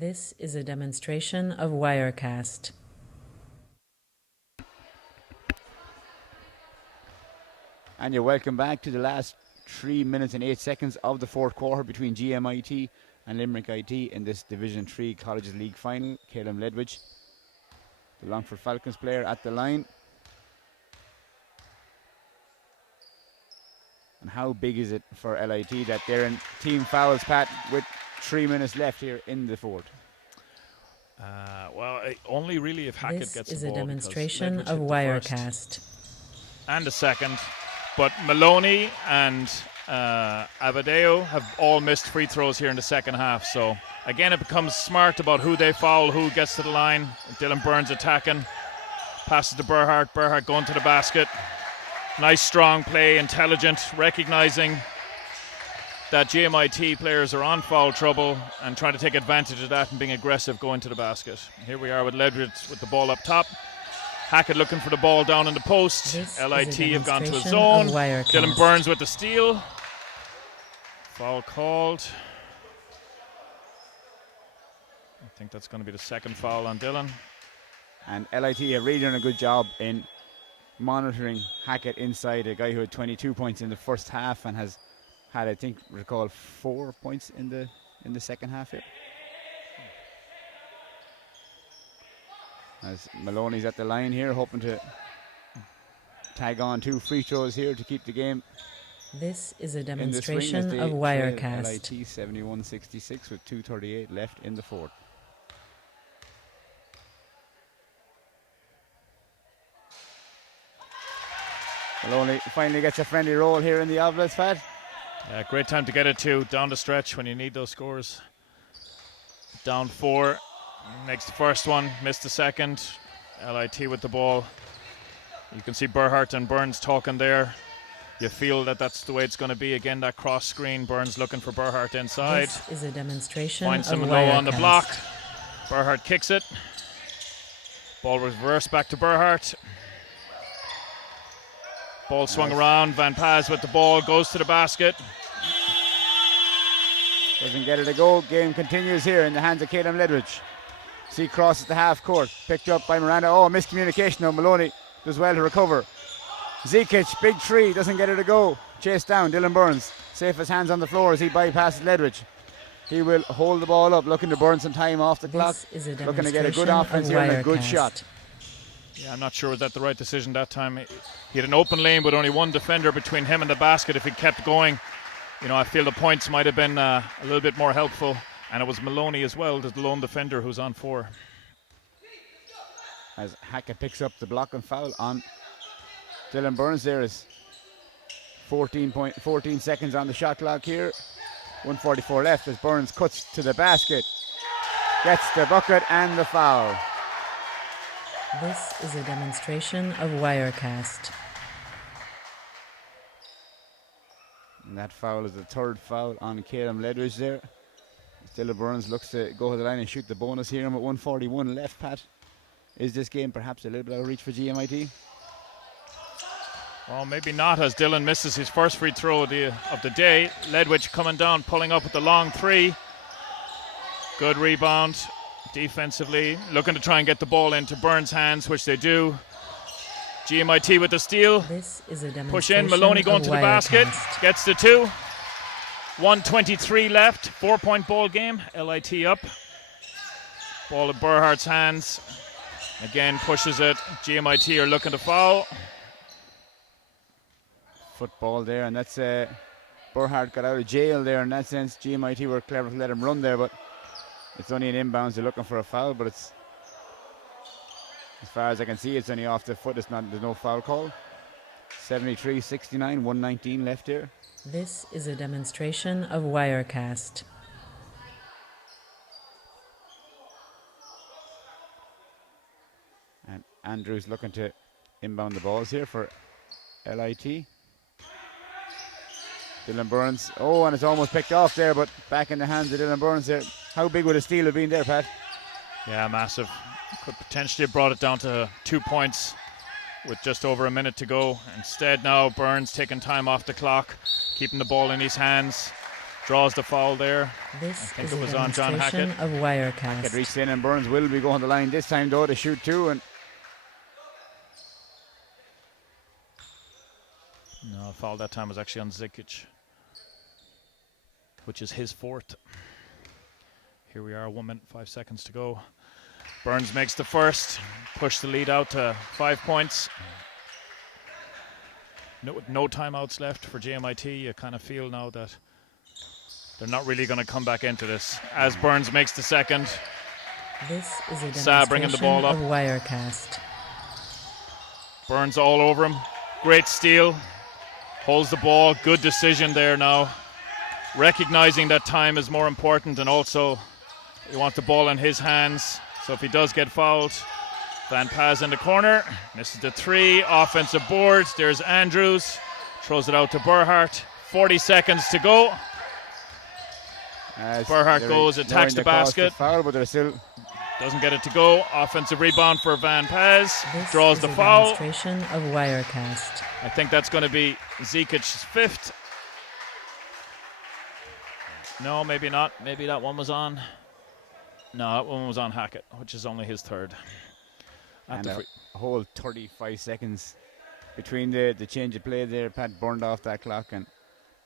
This is a demonstration of Wirecast. And you're welcome back to the last 3 minutes and 8 seconds of the fourth quarter between GMIT and Limerick IT in this Division 3 Colleges League final. Caleb Ledwidge, the Longford Falcons player, at the line. And how big is it for LIT that they're in team fouls, Pat, with 3 minutes left here in the fourth? Only really if Hackett this gets is the ball. This is a demonstration of Wirecast. And a second. But Maloney and Abadeo have all missed free throws here in the second half. So, again, it becomes smart about who they foul, who gets to the line. Dylan Burns attacking. Passes to Berhart. Berhart going to the basket. Nice, strong play, intelligent, recognizing that GMIT players are on foul trouble and trying to take advantage of that and being aggressive going to the basket. Here we are with Ledwidge with the ball up top. Hackett looking for the ball down in the post. LIT have gone to a zone. Dylan Burns with the steal. Foul called. I think that's going to be the second foul on Dylan. And LIT have really done a good job in monitoring Hackett inside, a guy who had 22 points in the first half and has had, I think, recall 4 points in the second half here. As Maloney's at the line here, hoping to tag on 2 free throws here to keep the game. This is a demonstration of Wirecast. LIT 71-66 with 2:38 left in the fourth. Maloney finally gets a friendly roll here in the Ovals, Fat. Great time to get it to down the stretch when you need those scores. Down 4. Makes the first one, missed the second. LIT with the ball. You can see Berhart and Burns talking there. You feel that that's the way it's going to be. Again, that cross screen. Burns looking for Berhart inside. This is a demonstration Finds him of low Wirecast. on the block. Berhart kicks it. Ball reversed back to Berhart. Ball swung around. Van Paz with the ball. Goes to the basket. Doesn't get it to go. Game continues here in the hands of Caleb Ledwidge. See crosses the half court. Picked up by Miranda. Oh, miscommunication now. Maloney does well to recover. Zekic, big 3. Doesn't get it to go. Chased down. Dylan Burns. Safe as hands on the floor as he bypasses Ledwidge. He will hold the ball up, looking to burn some time off the clock. Looking to get a good offense here and a good shot. Yeah, I'm not sure was that the right decision that time. He had an open lane with only one defender between him and the basket. If he kept going, I feel the points might have been a little bit more helpful. And it was Maloney as well, the lone defender, who's on 4. As Hackett picks up the block and foul on Dylan Burns. There is 14 seconds on the shot clock here. 1:44 left as Burns cuts to the basket. Gets the bucket and the foul. This is a demonstration of Wirecast. And that foul is the third foul on Caleb Ledwidge there. Dylan Burns looks to go to the line and shoot the bonus here. And with 1:41 left, Pat, is this game perhaps a little bit out of reach for GMIT? Well, maybe not, as Dylan misses his first free throw of the day. Ledwidge coming down, pulling up with the long 3. Good rebound defensively. Looking to try and get the ball into Burns' hands, which they do. GMIT with the steal. This is a demonstration. Push in, Maloney going to the basket. Gets the 2. 1:23 left, 4-point ball game. LIT up. Ball in Berhart's hands. Again, pushes it. GMIT are looking to foul. Football there, and that's Berhart got out of jail there in that sense. GMIT were clever to let him run there, but it's only an inbounds. They're looking for a foul, but it's, as far as I can see, it's only off the foot. There's no foul call. 73-69, 1:19 left here. This is a demonstration of Wirecast. And Andrews looking to inbound the balls here for LIT. Dylan Burns. Oh, and it's almost picked off there, but back in the hands of Dylan Burns there. How big would a steal have been there, Pat? Yeah, massive. Could potentially have brought it down to 2 points with just over a minute to go. Instead now, Burns taking time off the clock, keeping the ball in his hands. Draws the foul there. This I think is it was a on John demonstration Hackett. of Wirecast. Hackett reached in, and Burns will be going to the line this time though to shoot 2. And no, the foul that time was actually on Zikic, which is his 4th. Here we are, 1 minute, 5 seconds to go. Burns makes the first, push the lead out to 5 points. No timeouts left for GMIT. You kind of feel now that they're not really going to come back into this. As Burns makes the second. This is a Sa bringing the ball up. of Wirecast. Burns all over him. Great steal. Holds the ball. Good decision there now. Recognizing that time is more important, and also he wants the ball in his hands. So if he does get fouled, Van Paz in the corner. Misses the 3. Offensive board. There's Andrews. Throws it out to Burhart. 40 seconds to go. Burhart goes, attacks the basket. Foul, but they're still doesn't get it to go. Offensive rebound for Van Paz. This draws is the a foul. Demonstration of Wirecast. I think that's going to be Zikic's 5th. No, maybe not. Maybe that one was on. No, that one was on Hackett, which is only his 3rd. And a whole 35 seconds between the change of play there. Pat burned off that clock, and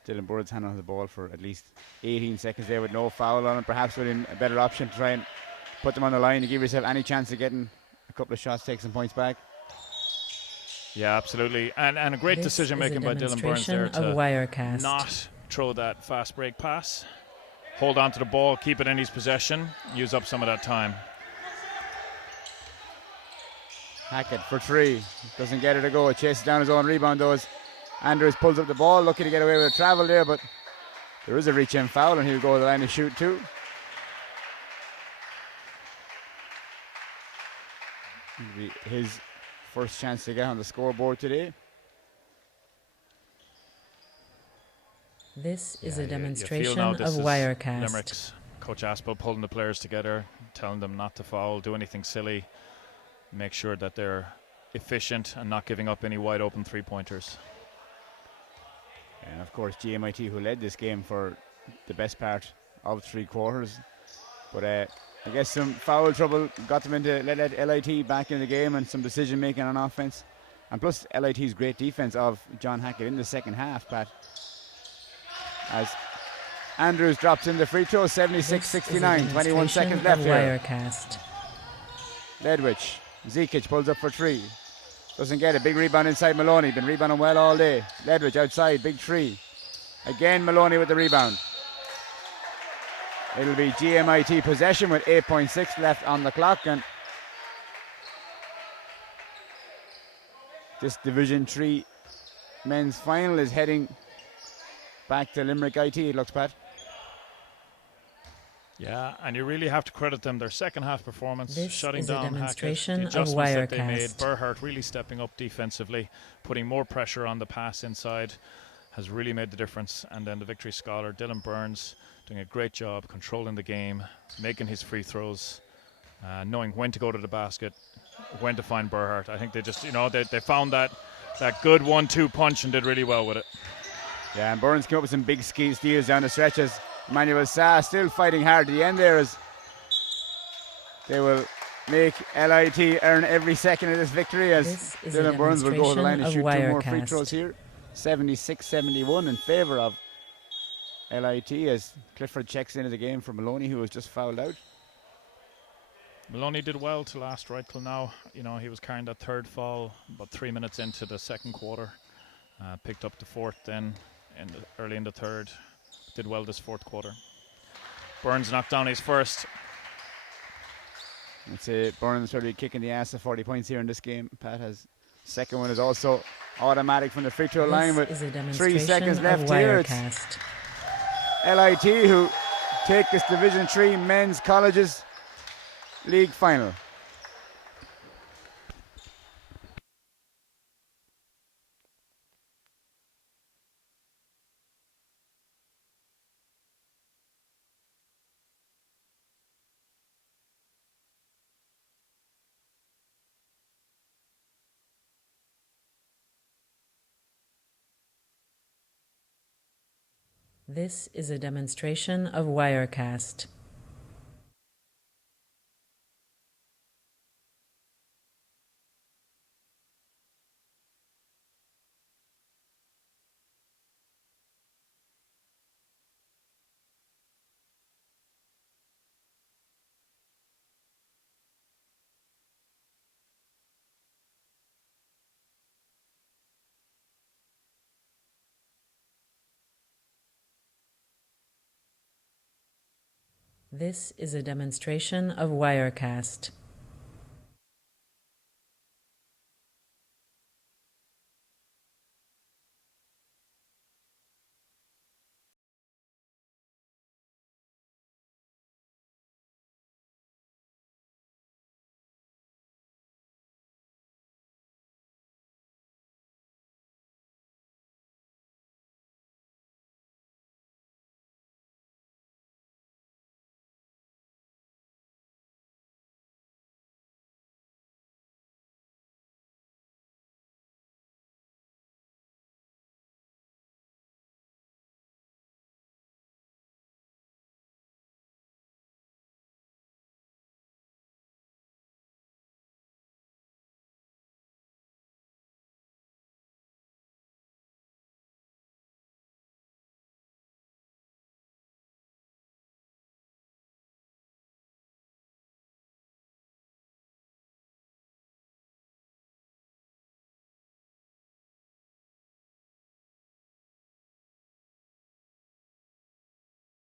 Dylan Burns handed on the ball for at least 18 seconds there with no foul on it. Perhaps with a better option to try and put them on the line to give yourself any chance of getting a couple of shots, take some points back. Yeah, absolutely. And a great decision making by Dylan Burns there to Wirecast. not throw that fast break pass. Hold on to the ball, keep it in his possession, use up some of that time. Hackett for 3. Doesn't get it to go. Chases down his own rebound though. Andrews pulls up the ball, lucky to get away with a travel there, but there is a reach-in foul, and he'll go to the line to shoot 2. It'll be his first chance to get on the scoreboard today. This is a You demonstration feel now of this is Wirecast. Limerick's Coach Aspel pulling the players together, telling them not to foul, do anything silly, make sure that they're efficient and not giving up any wide open 3-pointers. And of course GMIT, who led this game for the best part of 3 quarters. But I guess some foul trouble got them into let LIT back in the game, and some decision making on offense. And plus LIT's great defense of John Hackett in the second half, Pat. As Andrews drops in the free throw, 76-69, 21 seconds left here. Wirecast. Ledwich, Zikic pulls up for 3. Doesn't get it. Big rebound inside Maloney. Been rebounding well all day. Ledwich outside, big 3. Again Maloney with the rebound. It'll be GMIT possession with 8.6 left on the clock, and this Division 3 men's final is heading back to Limerick IT, it looks, Pat. Yeah, and you really have to credit them. Their second half performance, This shutting is a down demonstration Hackett, the of adjustments that they Wirecast. made. Burhart really stepping up defensively, putting more pressure on the pass inside, has really made the difference. And then the victory scholar, Dylan Burns, doing a great job controlling the game, making his free throws, knowing when to go to the basket, when to find Burhart. I think they just, they found that good 1-2 punch and did really well with it. Yeah, and Burns came up with some big steals down the stretches. Emmanuel Sa still fighting hard at the end there, as they will make LIT earn every second of this victory, as Dylan Burns will go to the line and shoot 2 more free throws here. 76-71 in favour of LIT, as Clifford checks into the game for Maloney, who was just fouled out. Maloney did well to last right till now. He was carrying that 3rd foul about 3 minutes into the 2nd quarter. Picked up the 4th then early in the 3rd. Did well this 4th quarter. Burns knocked down his 1st. I'd say Burns probably kicking the ass of 40 points here in this game. Pat has second one is also automatic from the free throw line with 3 seconds left here. It's LIT who take this Division 3 Men's Colleges League final. This is a demonstration of Wirecast. This is a demonstration of Wirecast.